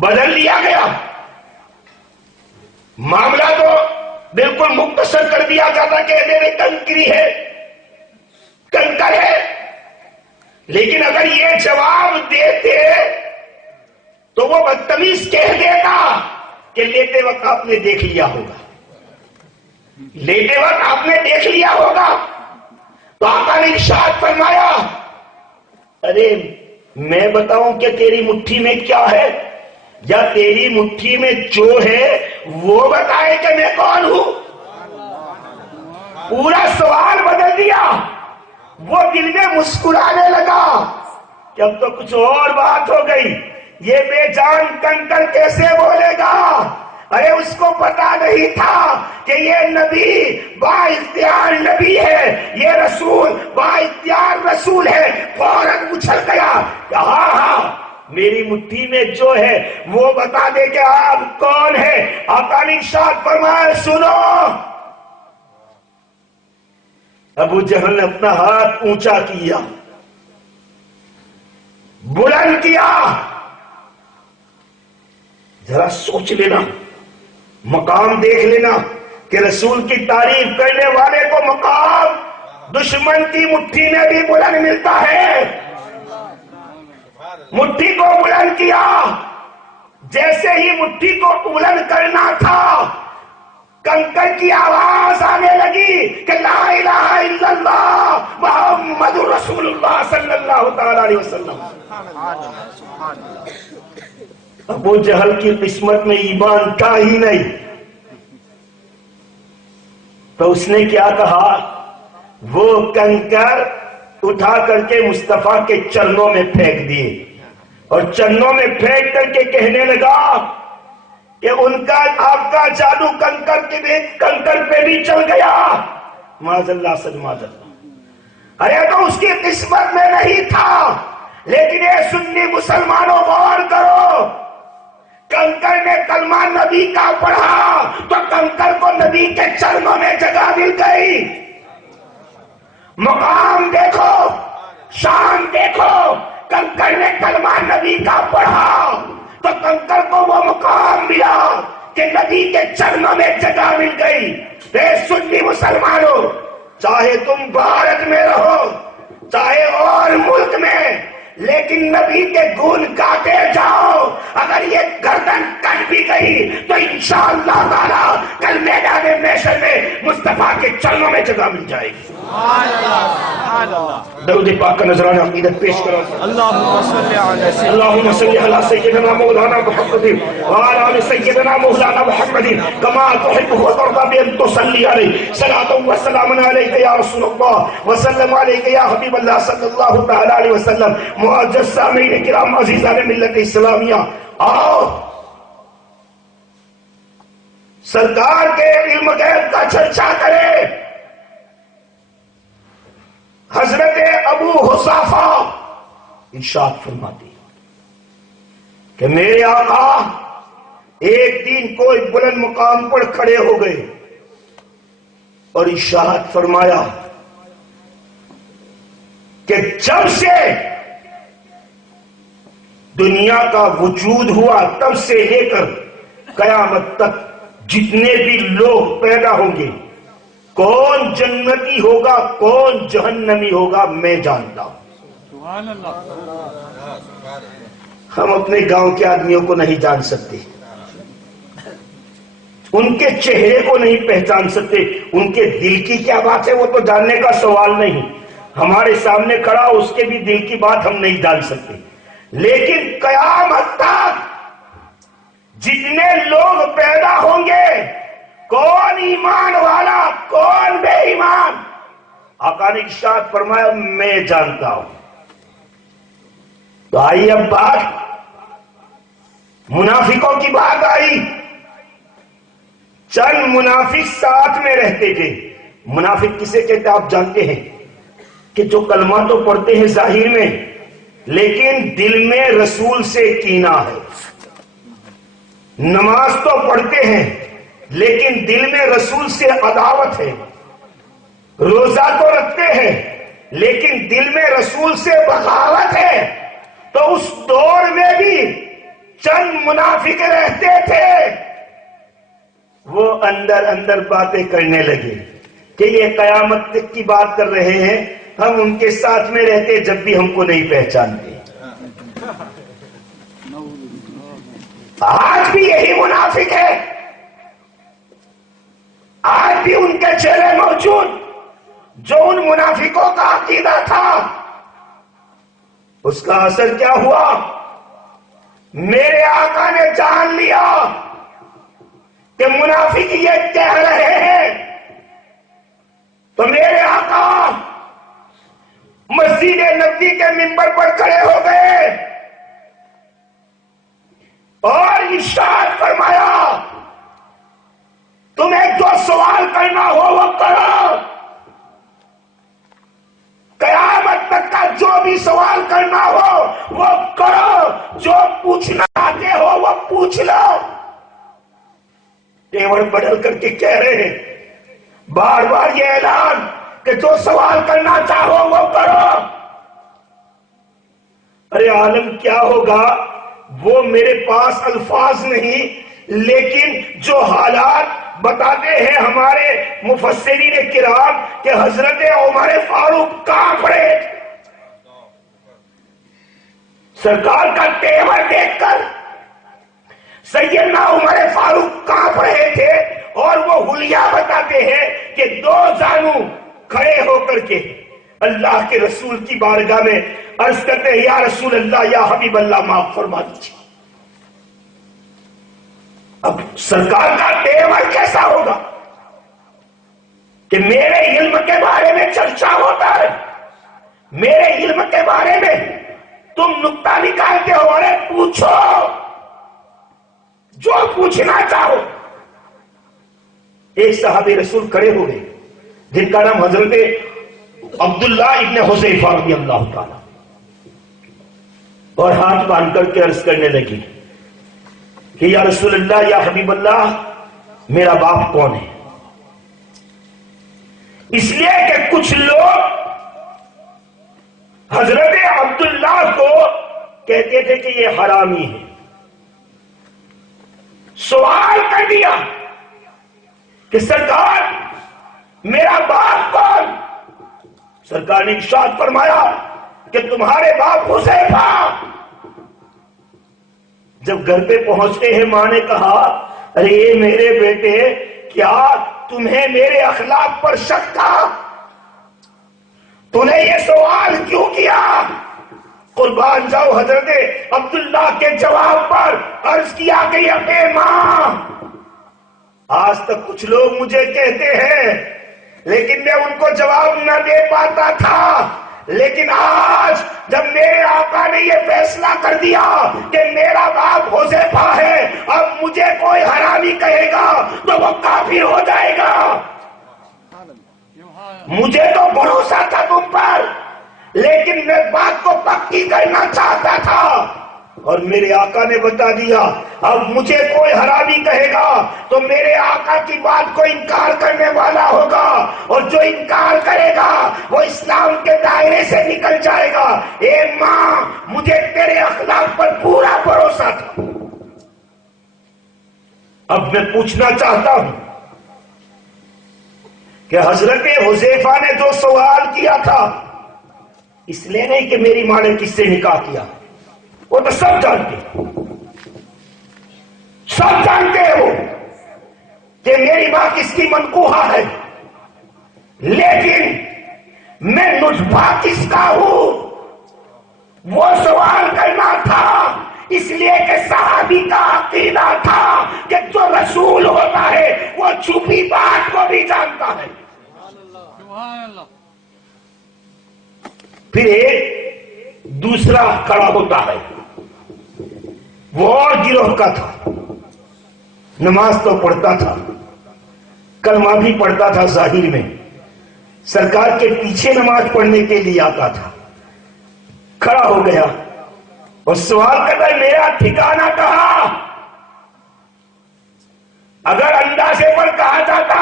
بدل لیا گیا. معاملہ تو بالکل مختصر کر دیا جاتا کہ میرے کنکری ہے، کنکر ہے. لیکن اگر یہ جواب دیتے تو وہ بدتمیز کہہ دیتا کہ لیتے وقت آپ نے دیکھ لیا ہوگا، لیتے وقت آپ نے دیکھ لیا ہوگا. تو آقا نے ارشاد فرمایا، ارے میں بتاؤں کہ تیری مٹھی میں کیا ہے، یا تیری مٹھی میں جو ہے وہ بتائے کہ میں کون ہوں. پورا سوال بدل دیا. وہ دل میں مسکرانے لگا کہ اب تو کچھ اور بات ہو گئی، یہ بے جان کنکر کیسے بولے گا. ارے اس کو پتا نہیں تھا کہ یہ نبی با اختیار نبی ہے، یہ رسول با اختیار رسول ہے. فوراً اچھل گیا کہ ہاں ہاں میری مٹھی میں جو ہے وہ بتا دے کہ آپ کون ہے. آقا نے ارشاد فرمایا، سنو. ابو جہل نے اپنا ہاتھ اونچا کیا، بلند کیا. ذرا سوچ لینا، مقام دیکھ لینا کہ رسول کی تعریف کرنے والے کو مقام دشمن کی مٹھی میں بھی بلند ملتا ہے. مٹھی کو بلند کیا. جیسے ہی مٹھی کو بلند کرنا تھا، کنکر کی آواز آنے لگی کہ لا الہ الا اللہ محمد رسول اللہ صلی اللہ تعالی علیہ وسلم. ابو جہل کی قسمت میں ایمان تھا ہی نہیں. تو اس نے کیا کہا، وہ کنکر اٹھا کر کے مصطفیٰ کے چرنوں میں پھینک دیے، اور چرنوں میں پھینک کر کے کہنے لگا کہ ان کا آپ کا جادو کنکر پہ بھی چل گیا. معاذ اللہ سج معاذ اللہ. ارے تو اس کی قسمت میں نہیں تھا. لیکن اے سنی مسلمانوں غور کرو، کنکر نے کلمہ نبی کا پڑھا تو کنکر کو نبی کے چرنوں میں جگہ مل گئی. مقام دیکھو، شان دیکھو. کنکر نے کلمہ نبی کا پڑھا تو کنکر کو وہ مقام ملا کہ نبی کے چرنوں میں جگہ مل گئی. اے سنی مسلمانوں، چاہے تم بھارت میں رہو چاہے اور ملک میں، لیکن نبی کے گون گاتے جاؤ. اگر یہ گردن کٹ بھی گئی تو انشاءاللہ تعالی کل میدان محشر میں مصطفیٰ کے چرنوں میں جگہ مل جائے گی. درود پاک کا نذرانہ عقیدت پیش کرو. اللہم صلی علی سیدنا مولانا محمد وعلی آل سیدنا مولانا محمد کما تحب و ترضى بأن تصلی علیہ صلاۃ و سلام علیک یا رسول اللہ وسلم علیک یا حبیب اللہ صلی اللہ تعالی علیہ وسلم. معزز سامعین کرام، عزیزان ملت اسلامیہ، آؤ سرکار کے علم غیب کا چرچا کرے. حضرت ابو حذیفہ ارشاد فرماتے کہ میرے آقا ایک دن کوئی بلند مقام پر کھڑے ہو گئے اور ارشاد فرمایا کہ جب سے دنیا کا وجود ہوا تب سے لے کر قیامت تک جتنے بھی لوگ پیدا ہوں گے، کون جنتی ہوگا کون جہنمی ہوگا میں جانتا ہوں. سبحان اللہ. ہم اپنے گاؤں کے آدمیوں کو نہیں جان سکتے، ان کے چہرے کو نہیں پہچان سکتے، ان کے دل کی کیا بات ہے وہ تو جاننے کا سوال نہیں. ہمارے سامنے کھڑا اس کے بھی دل کی بات ہم نہیں جان سکتے. لیکن قیامت تک جتنے لوگ پیدا ہوں گے، کون ایمان والا کون بے ایمان، آقا نے ارشاد فرمایا میں جانتا ہوں. تو آئی اب بات منافقوں کی بات آئی. چند منافق ساتھ میں رہتے تھے. منافق کسے کہتے آپ جانتے ہیں کہ جو کلمہ تو پڑھتے ہیں ظاہر میں لیکن دل میں رسول سے کینہ ہے. نماز تو پڑھتے ہیں لیکن دل میں رسول سے عداوت ہے. روزہ تو رکھتے ہیں لیکن دل میں رسول سے بغاوت ہے. تو اس دور میں بھی چند منافق رہتے تھے. وہ اندر اندر باتیں کرنے لگے کہ یہ قیامت تک کی بات کر رہے ہیں، ہم ان کے ساتھ میں رہتے جب بھی ہم کو نہیں پہچانتے. آج بھی یہی منافق ہے. آج بھی ان کے چہرے موجود جو ان منافقوں کا عقیدہ تھا. اس کا اثر کیا ہوا؟ میرے آقا نے جان لیا کہ منافق یہ کہہ رہے ہیں، تو میرے آقا مسجد نبوی کے منبر پر کھڑے ہو گئے اور ارشاد فرمایا، تمہیں جو سوال کرنا ہو وہ کرو. قیامت تک کا جو بھی سوال کرنا ہو وہ کرو، جو پوچھنا چاہتے ہو وہ پوچھ لو. تیور بدل کر کے کہہ رہے ہیں بار بار یہ اعلان کہ جو سوال کرنا چاہو وہ کرو. ارے عالم کیا ہوگا، وہ میرے پاس الفاظ نہیں، لیکن جو حالات بتاتے ہیں ہمارے مفسرین کرام کہ حضرت عمر فاروق کانپ رہے تھے. سرکار کا تیور دیکھ کر سیدنا عمر فاروق کانپ رہے تھے، اور وہ حلیہ بتاتے ہیں کہ دو زانو کھڑے ہو کر کے اللہ کے رسول کی بارگاہ میں عرض کرتے ہیں، یا رسول اللہ، یا حبیب اللہ، معاف فرما دیجیے. اب سرکار کا تیور کیسا ہوگا کہ میرے علم کے بارے میں چرچا ہوتا ہے، میرے علم کے بارے میں تم نکتہ نکالتے ہو، ارے پوچھو جو پوچھنا چاہو. ایک صحابی رسول کھڑے ہو گئے جن کا نام حضرت عبداللہ ابن حذیفہ رضی اللہ تعالی، اور ہاتھ باندھ کر کے عرض کرنے لگی کہ یا رسول اللہ، یا حبیب اللہ، میرا باپ کون ہے؟ اس لیے کہ کچھ لوگ حضرت عبداللہ کو کہتے تھے کہ یہ حرامی ہے. سوال کر دیا کہ سرکار میرا باپ کون؟ سرکار نے ارشاد فرمایا کہ تمہارے باپ حذیفہ. جب گھر پہ پہنچتے ہیں ماں نے کہا، ارے میرے بیٹے، کیا تمہیں میرے اخلاق پر شک تھا؟ تو نے یہ سوال کیوں کیا؟ قربان جاؤ حضرت عبداللہ کے جواب پر عرض کیا کہ اے ماں، آج تک کچھ لوگ مجھے کہتے ہیں لیکن میں ان کو جواب نہ دے پاتا تھا، لیکن آج جب میرے آقا نے یہ فیصلہ کر دیا کہ میرا باپ حذیفہ ہے، اب مجھے کوئی حرامی کہے گا تو وہ کافر ہو جائے گا. مجھے تو بھروسہ تھا تم پر، لیکن میں بات کو پکی کرنا چاہتا تھا، اور میرے آقا نے بتا دیا اب مجھے کوئی حرامی کہے گا تو میرے آقا کی بات کو انکار کرنے والا ہوگا، اور جو انکار کرے گا وہ اسلام کے دائرے سے نکل جائے گا. اے ماں، مجھے تیرے اخلاق پر پورا بھروسہ تھا. اب میں پوچھنا چاہتا ہوں کہ حضرت حذیفہ نے جو سوال کیا تھا، اس لیے نہیں کہ میری ماں نے کس سے نکاح کیا، وہ تو سب جانتے ہیں، سب جانتے ہیں وہ کہ میری ماں کس کی منقوحہ ہے، لیکن میں نجبہ کس کا ہوں وہ سوال کرنا تھا. اس لیے کہ صحابی کا عقیدہ تھا کہ جو رسول ہوتا ہے وہ چھپی بات کو بھی جانتا ہے. پھر ایک دوسرا کھڑا ہوتا ہے، وہ اور گروہ کا تھا، نماز تو پڑھتا تھا، کلمہ بھی پڑھتا تھا ظاہر میں، سرکار کے پیچھے نماز پڑھنے کے لیے آتا تھا. کھڑا ہو گیا اور سوال کرتا ہے، میرا ٹھکانہ کہاں؟ اگر اندازے پر کہا جاتا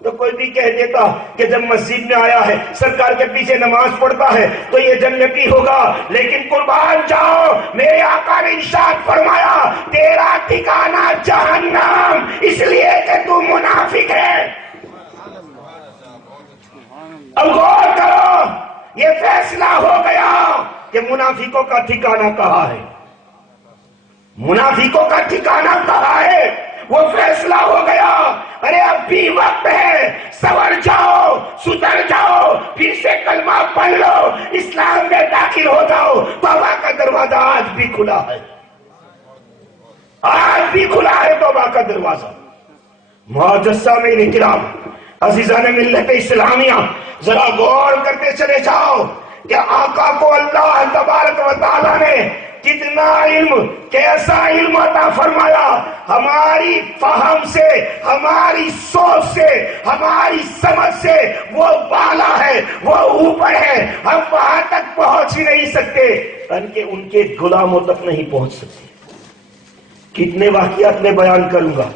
تو کوئی بھی کہہ دیتا کہ جب مسجد میں آیا ہے، سرکار کے پیچھے نماز پڑھتا ہے تو یہ جنتی ہوگا. لیکن قربان جاؤ، میرے آقا نے ارشاد فرمایا تیرا ٹھکانہ جہنم، اس لیے کہ تو منافق ہے. اب غور کرو، منافقوں کا ٹھکانہ کہاں ہے؟ منافقوں کا ٹھکانہ کہاں ہے؟ وہ فیصلہ ہو گیا، ارے اب بھی وقت ہے، سنور جاؤ، سدھر جاؤ، پھر سے کلمہ پڑھ لو، اسلام میں داخل ہو جاؤ۔ توبہ کا دروازہ آج بھی کھلا ہے، آج بھی کھلا ہے توبہ کا دروازہ۔ معزز سامعین کرام، عزیزان ملت اسلامیہ، ذرا غور کرتے چلے جاؤ کہ آقا کو اللہ تبارک و تعالیٰ نے کتنا علم، کیسا علم عطا فرمایا، ہماری فہم سے، ہماری سوچ سے، ہماری سمجھ سے وہ بالا ہے، وہ اوپر ہے، ہم وہاں تک پہنچ ہی نہیں سکتے، بلکہ ان کے غلاموں تک نہیں پہنچ سکتے۔ کتنے واقعات میں بیان کروں گا،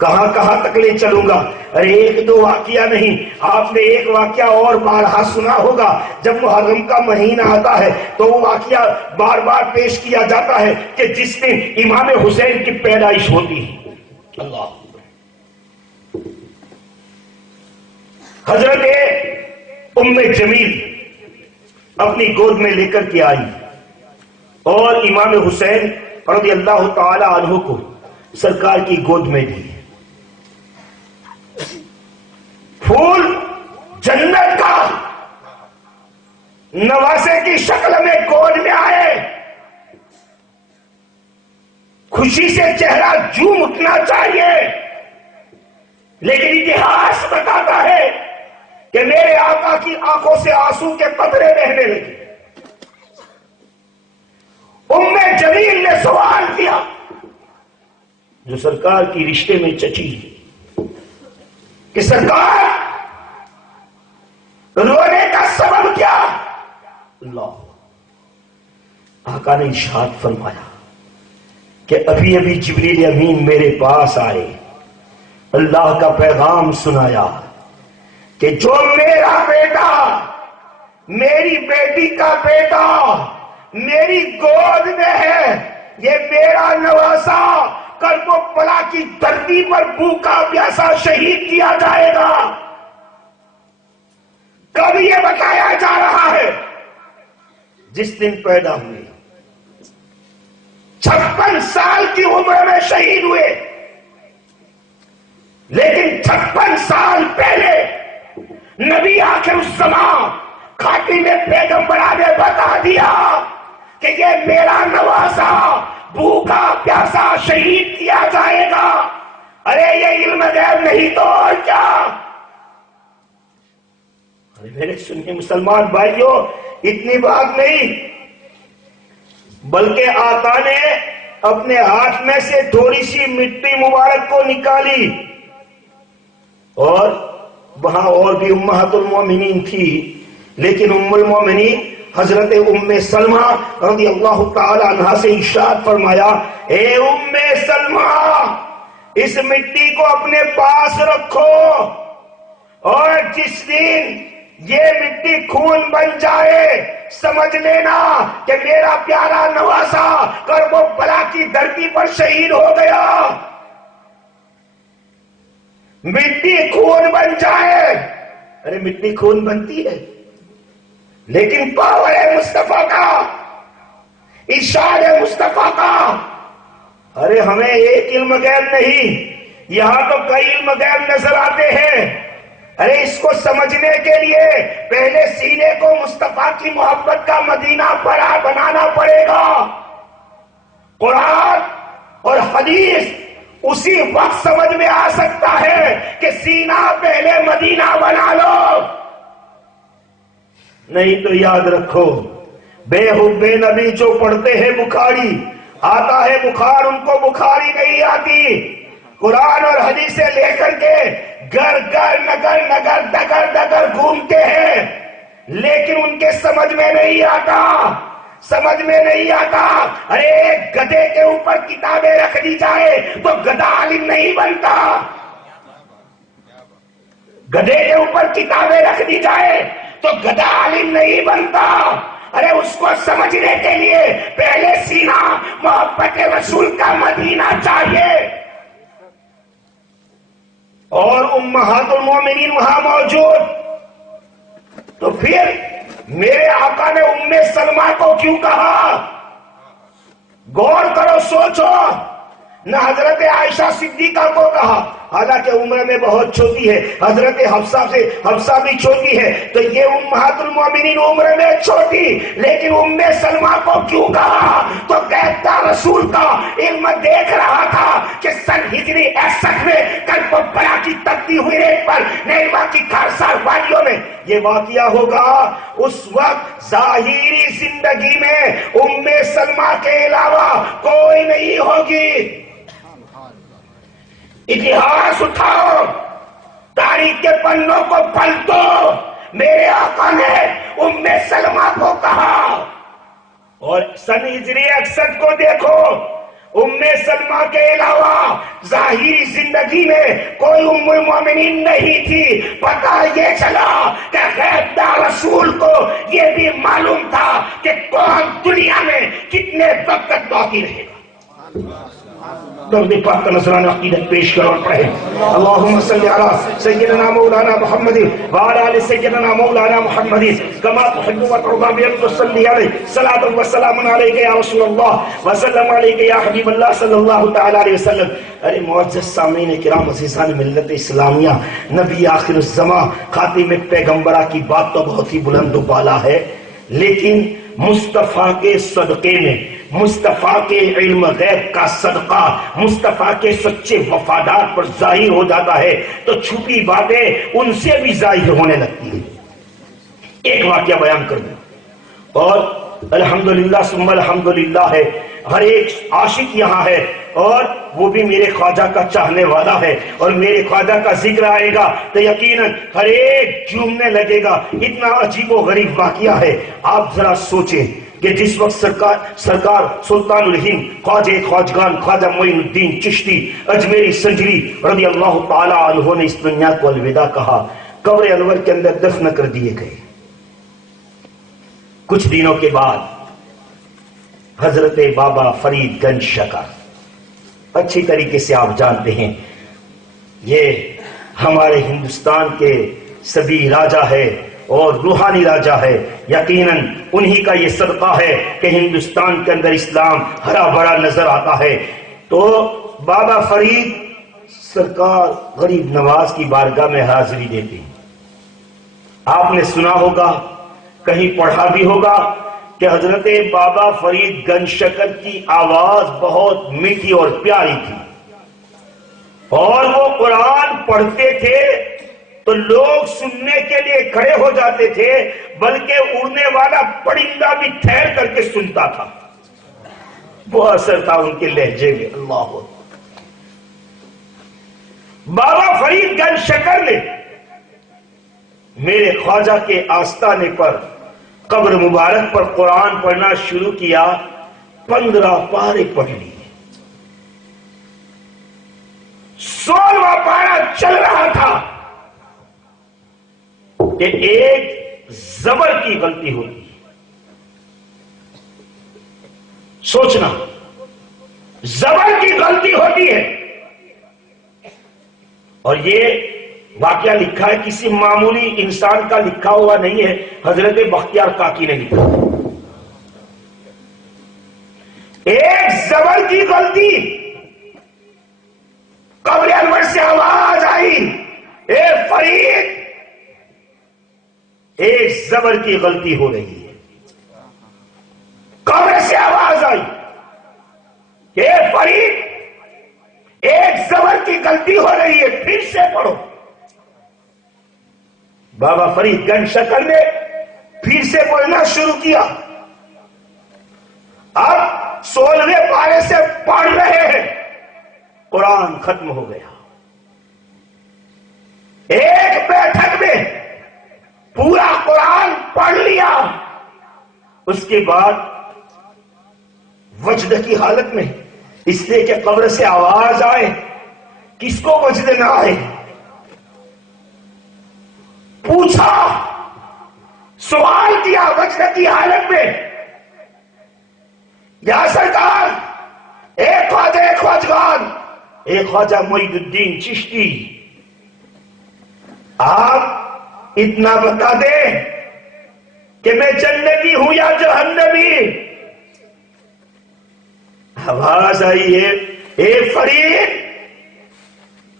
کہاں کہاں تک لے چلوں گا، ارے ایک دو واقعہ نہیں، آپ نے ایک واقعہ اور بارہا سنا ہوگا، جب محرم کا مہینہ آتا ہے تو وہ واقعہ بار بار پیش کیا جاتا ہے کہ جس دن امام حسین کی پیدائش ہوتی ہے۔ اللہ، حضرت ام جمیل اپنی گود میں لے کر کے آئی اور امام حسین رضی اللہ تعالی عنہ کو سرکار کی گود میں دی۔ پھول جنت کا نواسے کی شکل میں گود میں آئے، خوشی سے چہرہ جھوم اٹھنا چاہیے، لیکن اتہاس بتاتا ہے کہ میرے آقا کی آنکھوں سے آنسو کے قطرے بہنے لگے۔ ام جمیل نے سوال کیا، جو سرکار کی رشتے میں چچی ہے، کہ سرکار رونے کا سبب کیا؟ اللہ، آقا نے ارشاد فرمایا کہ ابھی ابھی جبریل امین میرے پاس آئے، اللہ کا پیغام سنایا کہ جو میرا بیٹا، میری بیٹی کا بیٹا میری گود میں ہے، یہ میرا نواسا کرب و بلا کی دھرتی پر بھوکا پیاسا شہید کیا جائے گا۔ کب یہ بتایا جا رہا ہے؟ جس دن پیدا ہوئے، 56 سال کی عمر میں شہید ہوئے، لیکن 56 سال پہلے نبی آخر الزمان خاتم پیغمبران نے بتا دیا کہ یہ میرا نواسا بھوکا پیاسا شہید کیا جائے گا۔ ارے یہ علم غیب نہیں تو اور کیا؟ ارے میرے سنی مسلمان بھائیوں، اتنی بات نہیں، بلکہ آقا نے اپنے ہاتھ میں سے تھوڑی سی مٹی مبارک کو نکالی، اور وہاں اور بھی امہات المومنین تھی، لیکن ام المومنین حضرت ام سلمہ رضی اللہ تعالی عنہا سے ارشاد فرمایا، اے ام سلمہ، اس مٹی کو اپنے پاس رکھو، اور جس دن یہ مٹی خون بن جائے سمجھ لینا کہ میرا پیارا نواسا کرب و بلا کی دھرتی پر شہید ہو گیا۔ مٹی خون بن جائے، ارے مٹی خون بنتی ہے، لیکن پاور ہے مصطفیٰ کا، ارشاد ہے مصطفیٰ کا۔ ارے ہمیں ایک علم غیب نہیں، یہاں تو کئی علم غیب نظر آتے ہیں۔ ارے اس کو سمجھنے کے لیے پہلے سینے کو مصطفیٰ کی محبت کا مدینہ پڑا بنانا پڑے گا۔ قرآن اور حدیث اسی وقت سمجھ میں آ سکتا ہے کہ سینہ پہلے مدینہ بنا لو، نہیں تو یاد رکھو، بے حب نبی جو پڑھتے ہیں بخاری، آتا ہے بخار، ان کو بخاری نہیں آتی۔ قرآن اور حدیث سے لے کر کے گھر گھر نگر نگر ڈگر ڈگر گھومتے ہیں، لیکن ان کے سمجھ میں نہیں آتا، سمجھ میں نہیں آتا۔ ارے ایک گدھے کے اوپر کتابیں رکھ دی جائے تو گدھا عالم نہیں بنتا، گدھے کے اوپر کتابیں رکھ دی جائے تو گدھا عالم نہیں بنتا۔ ارے اس کو سمجھنے کے لیے پہلے سینہ محبت رسول کا مدینہ چاہیے، اور امہات المومنین وہاں موجود، تو پھر میرے آقا نے ام سلمہ کو کیوں کہا؟ غور کرو، سوچو. نہ حضرت عائشہ صدیقہ کو کہا، حالانکہ عمر میں بہت چھوٹی ہے. حضرت حفصہ بھی چھوٹی ہے، تو یہ امہات المومنین عمر میں چھوٹی، لیکن ام سلمہ کو کیوں کہا؟ تو کہتا رسول کا علم دیکھ رہا تھا کہ سن ہجری 61 میں کربلا کی تپتی ہوئی ریت پر نیما کی خارسار وادیوں میں یہ واقعہ ہوگا. اس وقت ظاہری زندگی میں ام سلمہ کے علاوہ کوئی نہیں ہوگی. اتہاس اٹھاؤ، تاریخ کے پنوں کو پلٹو. میرے آقا نے ام سلمہ کو کہا، اور سن ہجری 61 کو دیکھو، ام سلمہ کے علاوہ ظاہری زندگی میں کوئی ام المومنین نہیں تھی. پتہ یہ چلا کہ غیب دار رسول کو یہ بھی معلوم تھا کہ کون دنیا میں کتنے وقت تک باقی رہے گا. درود پاک کا نذرانہ عقیدت پیش کرو اور پڑھیں. اللہم صلی علی سیدنا مولانا محمد وعلی آل سیدنا مولانا محمد کما تحب و ترضى بأن تصلی علیہ صلاۃ و سلام علیک یا رسول اللہ وسلم علیک یا حبیب اللہ صلی اللہ تعالی علیہ وسلم. ارے معزز سامعین کرام، عزیزان ملت اسلامیہ، نبی آخر الزمان خاتم پیغمبرہ کی بات تو بہت ہی بلند و بالا ہے، لیکن مصطفیٰ کے صدقے میں، مصطفیٰ کے علم غیب کا صدقہ مصطفیٰ کے سچے وفادار پر ظاہر ہو جاتا ہے تو چھپی باتیں ان سے بھی ظاہر ہونے لگتی ہیں. ایک واقعہ بیان کر دوں، اور الحمدللہ ثم الحمدللہ ہے، ہر ایک عاشق یہاں ہے اور وہ بھی میرے خواجہ کا چاہنے والا ہے، اور میرے خواجہ کا ذکر آئے گا تو یقیناً ہر ایک جھومنے لگے گا. اتنا عجیب و غریب واقعہ ہے. آپ ذرا سوچیں کہ جس وقت سرکار سلطان الہند خواجہ خواجگان خواجہ معین الدین چشتی اجمیری سنجری رضی اللہ تعالی عنہ نے اس دنیا کو الوداع کہا، قبر انور کے اندر دفن کر دیے گئے. کچھ دنوں کے بعد حضرت بابا فرید گنج شکر، اچھی طریقے سے آپ جانتے ہیں یہ ہمارے ہندوستان کے سبھی راجہ ہے اور روحانی راجہ ہے. یقیناً انہی کا یہ صدقہ ہے کہ ہندوستان کے اندر اسلام ہرا بھرا نظر آتا ہے. تو بابا فرید سرکار غریب نواز کی بارگاہ میں حاضری دیتے ہیں. آپ نے سنا ہوگا، کہیں پڑھا بھی ہوگا کہ حضرت بابا فرید گنج شکر کی آواز بہت میٹھی اور پیاری تھی، اور وہ قرآن پڑھتے تھے تو لوگ سننے کے لیے کھڑے ہو جاتے تھے، بلکہ اڑنے والا پرندہ بھی ٹھہر کر کے سنتا تھا. وہ اثر تھا ان کے لہجے میں. اللہ بابا فرید گنج شکر نے میرے خواجہ کے آستانے پر قبر مبارک پر قرآن پڑھنا شروع کیا. 15 پارے پڑھ لیے. 16واں پارہ چل رہا تھا کہ ایک زبر کی غلطی ہوتی ہے. سوچنا، زبر کی غلطی ہوتی ہے. اور یہ واقعہ لکھا ہے، کسی معمولی انسان کا لکھا ہوا نہیں ہے، حضرت بختیار کاکی نے لکھا. ایک زبر کی غلطی، قبر انور سے آواز آئی، اے فرید، ایک زبر کی غلطی ہو رہی ہے. قبر سے آواز آئی، اے فرید، ایک زبر کی غلطی ہو رہی ہے، پھر سے پڑھو. بابا فرید گنج شکر نے پھر سے پڑھنا شروع کیا. اب 16ویں پارے سے پڑھ رہے ہیں، قرآن ختم ہو گیا. ایک بیٹھک میں پورا قرآن پڑھ لیا. اس کے بعد وجد کی حالت میں، اس لیے کہ قبر سے آواز آئے، کس کو وجد نہ آئے، پوچھا، سوال کیا وجد کی حالت میں، یا سرکار، ایک خواجہ ایک خواجگان ایک خواجہ معین الدین چشتی، آپ اتنا بتا دیں کہ میں جنتی ہوں یا جہنمی؟ آواز آئی ہے اے فرید،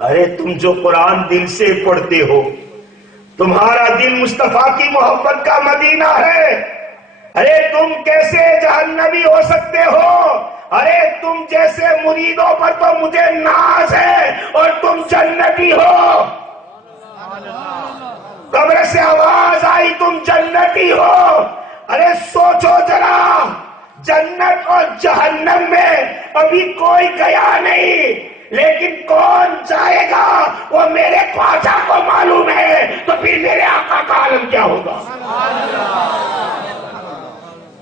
ارے تم جو قرآن دل سے پڑھتے ہو، تمہارا دل مصطفیٰ کی محبت کا مدینہ ہے، ارے تم کیسے جہنمی ہو سکتے ہو؟ ارے تم جیسے مریدوں پر تو مجھے ناز ہے اور تم جنتی ہو۔ قبر سے آواز آئی تم جنتی ہو۔ ارے سوچو ذرا، جنت اور جہنم میں ابھی کوئی گیا نہیں، لیکن کون جائے گا وہ میرے خواجہ کو معلوم ہے، تو پھر میرے آقا کا عالم کیا ہوگا؟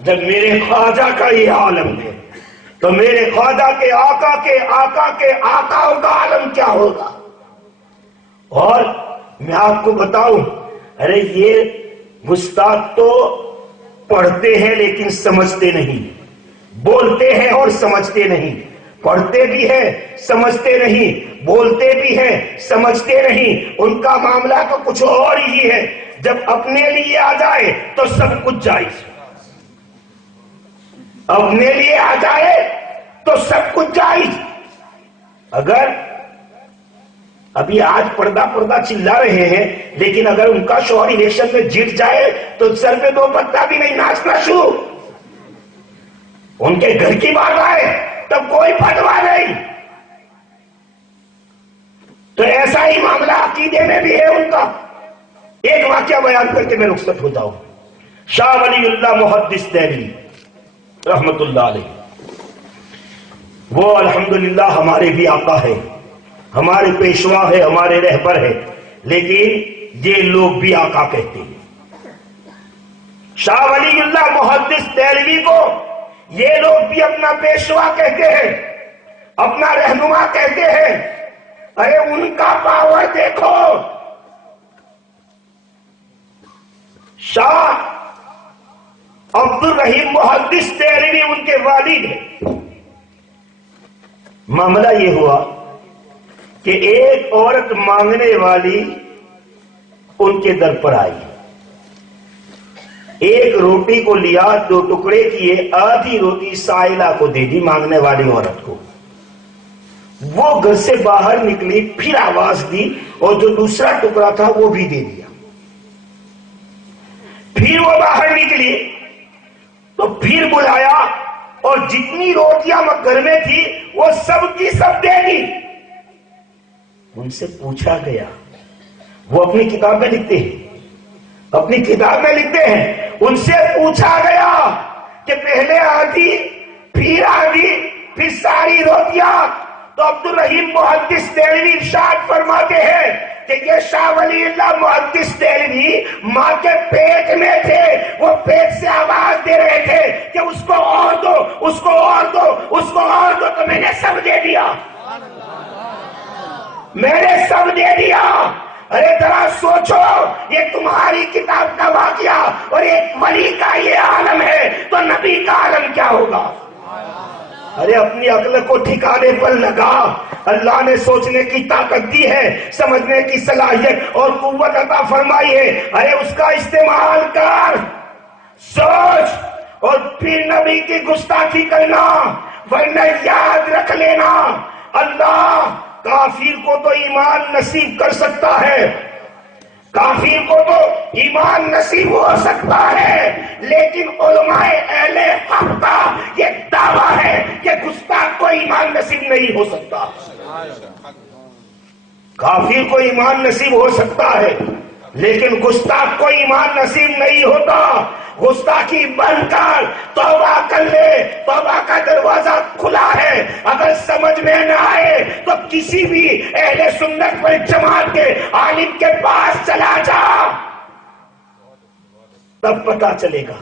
جب میرے خواجہ کا یہ عالم ہے تو میرے خواجہ کے آقا کے آقا کے آقاؤں کا عالم کیا ہوگا؟ اور میں آپ کو بتاؤں، ارے یہ گستاخ تو پڑھتے ہیں لیکن سمجھتے نہیں، بولتے ہیں اور سمجھتے نہیں، پڑھتے بھی ہیں سمجھتے نہیں، بولتے بھی ہیں سمجھتے نہیں، ان کا معاملہ تو کچھ اور ہی ہے۔ جب اپنے لیے آ جائے تو سب کچھ جائز، اپنے لیے آ جائے تو سب کچھ جائز۔ اگر ابھی آج پردہ چلا رہے ہیں، لیکن اگر ان کا شوہر الیکشن میں جیت جائے تو سر پہ دو پتا بھی نہیں، ناچنا شروع۔ ان کے گھر کی بات آئے تب کوئی فتوا نہیں۔ تو ایسا ہی معاملہ عقیدے میں بھی ہے ان کا۔ ایک واقعہ بیان کر کے میں رخصت ہوتا ہوں۔ شاہ ولی اللہ محدث دہلوی رحمت اللہ علیہ، وہ الحمدللہ ہمارے بھی آقا ہے، ہمارے پیشوا ہے، ہمارے رہبر ہے، لیکن یہ لوگ بھی آقا کہتے ہیں۔ شاہ ولی اللہ محدث دہلوی کو یہ لوگ بھی اپنا پیشوا کہتے ہیں، اپنا رہنما کہتے ہیں۔ ارے ان کا پاور دیکھو۔ شاہ عبد الرحیم محدث دہلوی ان کے والد ہیں۔ معاملہ یہ ہوا کہ ایک عورت مانگنے والی ان کے در پر آئی، ایک روٹی کو لیا، دو ٹکڑے کیے، آدھی روٹی سائلہ کو دے دی، مانگنے والی عورت کو۔ وہ گھر سے باہر نکلی، پھر آواز دی اور جو دوسرا ٹکڑا تھا وہ بھی دے دیا۔ پھر وہ باہر نکلی تو پھر بلایا اور جتنی روٹیاں گھر میں تھی وہ سب کی سب دے دی۔ ان سے پوچھا گیا، وہ اپنی کتاب میں لکھتے ہیں، اپنی کتاب میں لکھتے ہیں، ان سے پوچھا گیا کہ پہلے آدھی پھر ساری روٹیاں؟ تو عبد الرحیم محدث دہلوی ارشاد فرماتے ہیں کہ یہ شاہ ولی اللہ محدث دہلوی ماں کے پیٹ میں تھے، وہ پیٹ سے آواز دے رہے تھے کہ اس کو اور دو، اس کو اور دو، اس کو اور دو، تو میں نے سب دے دیا، میں نے سب دے دیا۔ ارے ذرا سوچو، یہ تمہاری کتاب کا واقعہ اور ایک ولی کا یہ عالم ہے تو نبی کا عالم کیا ہوگا؟ ارے اپنی عقل کو ٹھکانے پر لگا۔ اللہ نے سوچنے کی طاقت دی ہے، سمجھنے کی صلاحیت اور قوت عطا فرمائی ہے، ارے اس کا استعمال کر، سوچ اور پھر نبی کی گستاخی کرنا، ورنہ یاد رکھ لینا، اللہ کافر کو تو ایمان نصیب کر سکتا ہے، کافر کو تو ایمان نصیب ہو سکتا ہے، لیکن علماء اہل حق کا یہ دعویٰ ہے کہ گستاخ کو ایمان نصیب نہیں ہو سکتا۔ کافر کو ایمان نصیب ہو سکتا ہے لیکن گستاخ کو ایمان نصیب نہیں ہوتا۔ گستاخی بند کر، توبہ کر لے، توبہ کا دروازہ کھلا ہے۔ اگر سمجھ میں نہ آئے تو کسی بھی اہل سنت پر جماعت کے عالم کے پاس چلا جا، تب پتہ چلے گا۔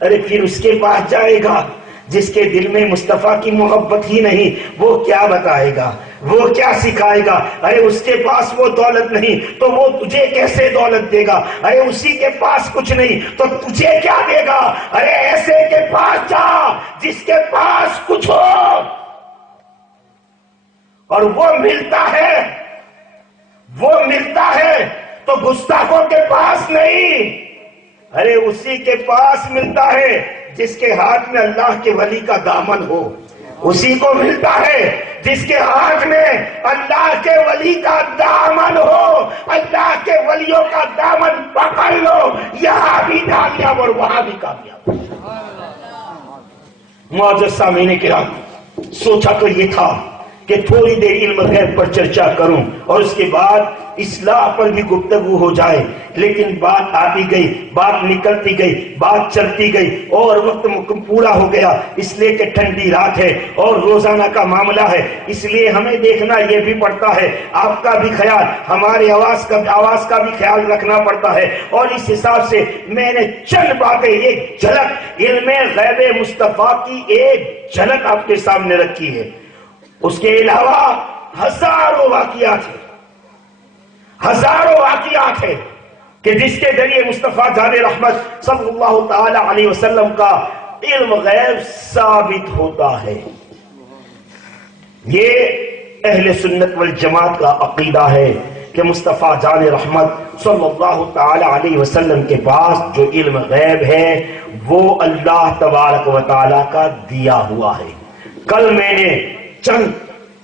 ارے پھر اس کے پاس جائے گا جس کے دل میں مصطفیٰ کی محبت ہی نہیں، وہ کیا بتائے گا، وہ کیا سکھائے گا؟ ارے اس کے پاس وہ دولت نہیں تو وہ تجھے کیسے دولت دے گا؟ ارے اسی کے پاس کچھ نہیں تو تجھے کیا دے گا؟ ارے ایسے کے پاس جا جس کے پاس کچھ ہو، اور وہ ملتا ہے تو گستاخوں کے پاس نہیں۔ ارے اسی کے پاس ملتا ہے جس کے ہاتھ میں اللہ کے ولی کا دامن ہو، اسی کو ملتا ہے جس کے ہاتھ میں اللہ کے ولی کا دامن ہو۔ اللہ کے ولیوں کا دامن پکڑ لو، یہاں بھی کامیاب اور وہاں بھی کامیاب۔ معزز سامعین کرام، سوچا تو یہ تھا کہ تھوڑی دیر علم غیب پر چرچا کروں اور اس کے بعد اصلاح پر بھی گفتگو ہو جائے، لیکن بات آتی گئی، بات نکلتی گئی، بات چلتی گئی اور وقت پورا ہو گیا، اس لیے کہ ٹھنڈی رات ہے اور روزانہ کا معاملہ ہے، اس لیے ہمیں دیکھنا یہ بھی پڑتا ہے، آپ کا بھی خیال، ہماری آواز کا بھی خیال رکھنا پڑتا ہے، اور اس حساب سے میں نے چند باتیں، ایک جھلک علم غیب مصطفیٰ کی ایک جھلک آپ کے سامنے رکھی ہے۔ اس کے علاوہ ہزاروں واقعات ہیں کہ جس کے ذریعے مصطفیٰ جان رحمت صلی اللہ تعالی علیہ وسلم کا علم غیب ثابت ہوتا ہے۔ یہ اہل سنت والجماعت کا عقیدہ ہے کہ مصطفیٰ جان رحمت صلی اللہ تعالی علیہ وسلم کے پاس جو علم غیب ہے وہ اللہ تبارک و تعالی کا دیا ہوا ہے۔ کل میں نے چند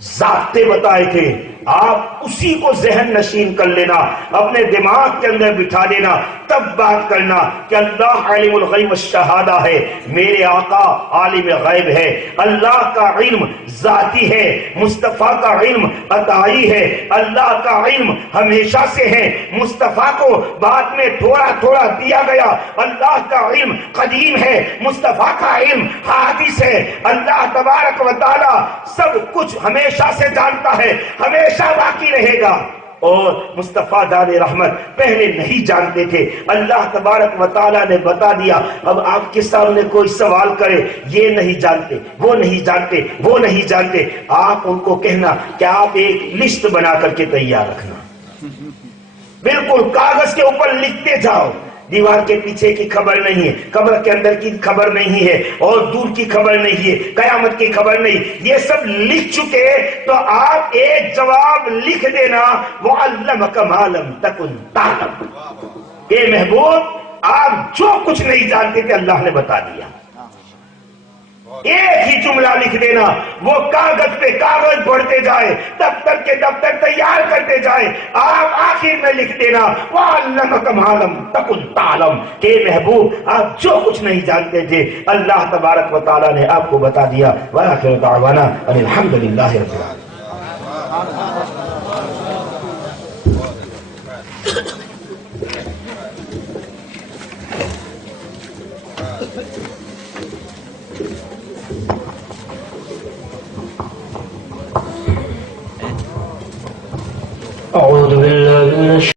ضابطے بتائے تھے، آپ اسی کو ذہن نشین کر لینا، اپنے دماغ کے اندر بٹھا لینا، تب بات کرنا کہ اللہ عالم الغیب والشہادہ ہے، میرے آقا عالم غیب ہے، اللہ کا علم ذاتی ہے، مصطفیٰ کا علم عطائی ہے، اللہ کا علم ہمیشہ سے ہے، مصطفیٰ کو بعد میں تھوڑا تھوڑا دیا گیا، اللہ کا علم قدیم ہے، مصطفیٰ کا علم حادث ہے، اللہ تبارک و تعالی سب کچھ ہمیشہ سے جانتا ہے، ہمیشہ باقی رہے گا۔ اور مصطفیٰ جان رحمت پہلے نہیں جانتے تھے، اللہ تبارک و تعالیٰ نے بتا دیا۔ اب آپ کے سامنے کوئی سوال کرے، یہ نہیں جانتے، وہ نہیں جانتے، وہ نہیں جانتے، آپ ان کو کہنا کہ آپ ایک لسٹ بنا کر کے تیار رکھنا، بالکل کاغذ کے اوپر لکھتے جاؤ۔ دیوار کے پیچھے کی خبر نہیں ہے، قبر کے اندر کی خبر نہیں ہے، اور دور کی خبر نہیں ہے، قیامت کی خبر نہیں، یہ سب لکھ چکے تو آپ ایک جواب لکھ دینا، وَعَلَّمَكَ مَا لَمْ تَكُنْ تَعْلَمْ، اے محبوب آپ جو کچھ نہیں جانتے تھے اللہ نے بتا دیا۔ ایک ہی جملہ لکھ دینا، وہ کاغذ پہ کاغذ بڑھتے جائے، دفتر کے دفتر تیار کرتے جائے، آپ آخر میں لکھ دینا وَعَلَّمَكَ مَا لَمْ تَكُنْ تَعْلَمْ، کہ محبوب آپ جو کچھ نہیں جانتے تھے اللہ تبارک و تعالیٰ نے آپ کو بتا دیا۔ وَآخِرُ دَعْوَانَا أَنِ الْحَمْدُ لِلَّهِ رَبِّ الْعَالَمِينَ۔ أعوذ بالله من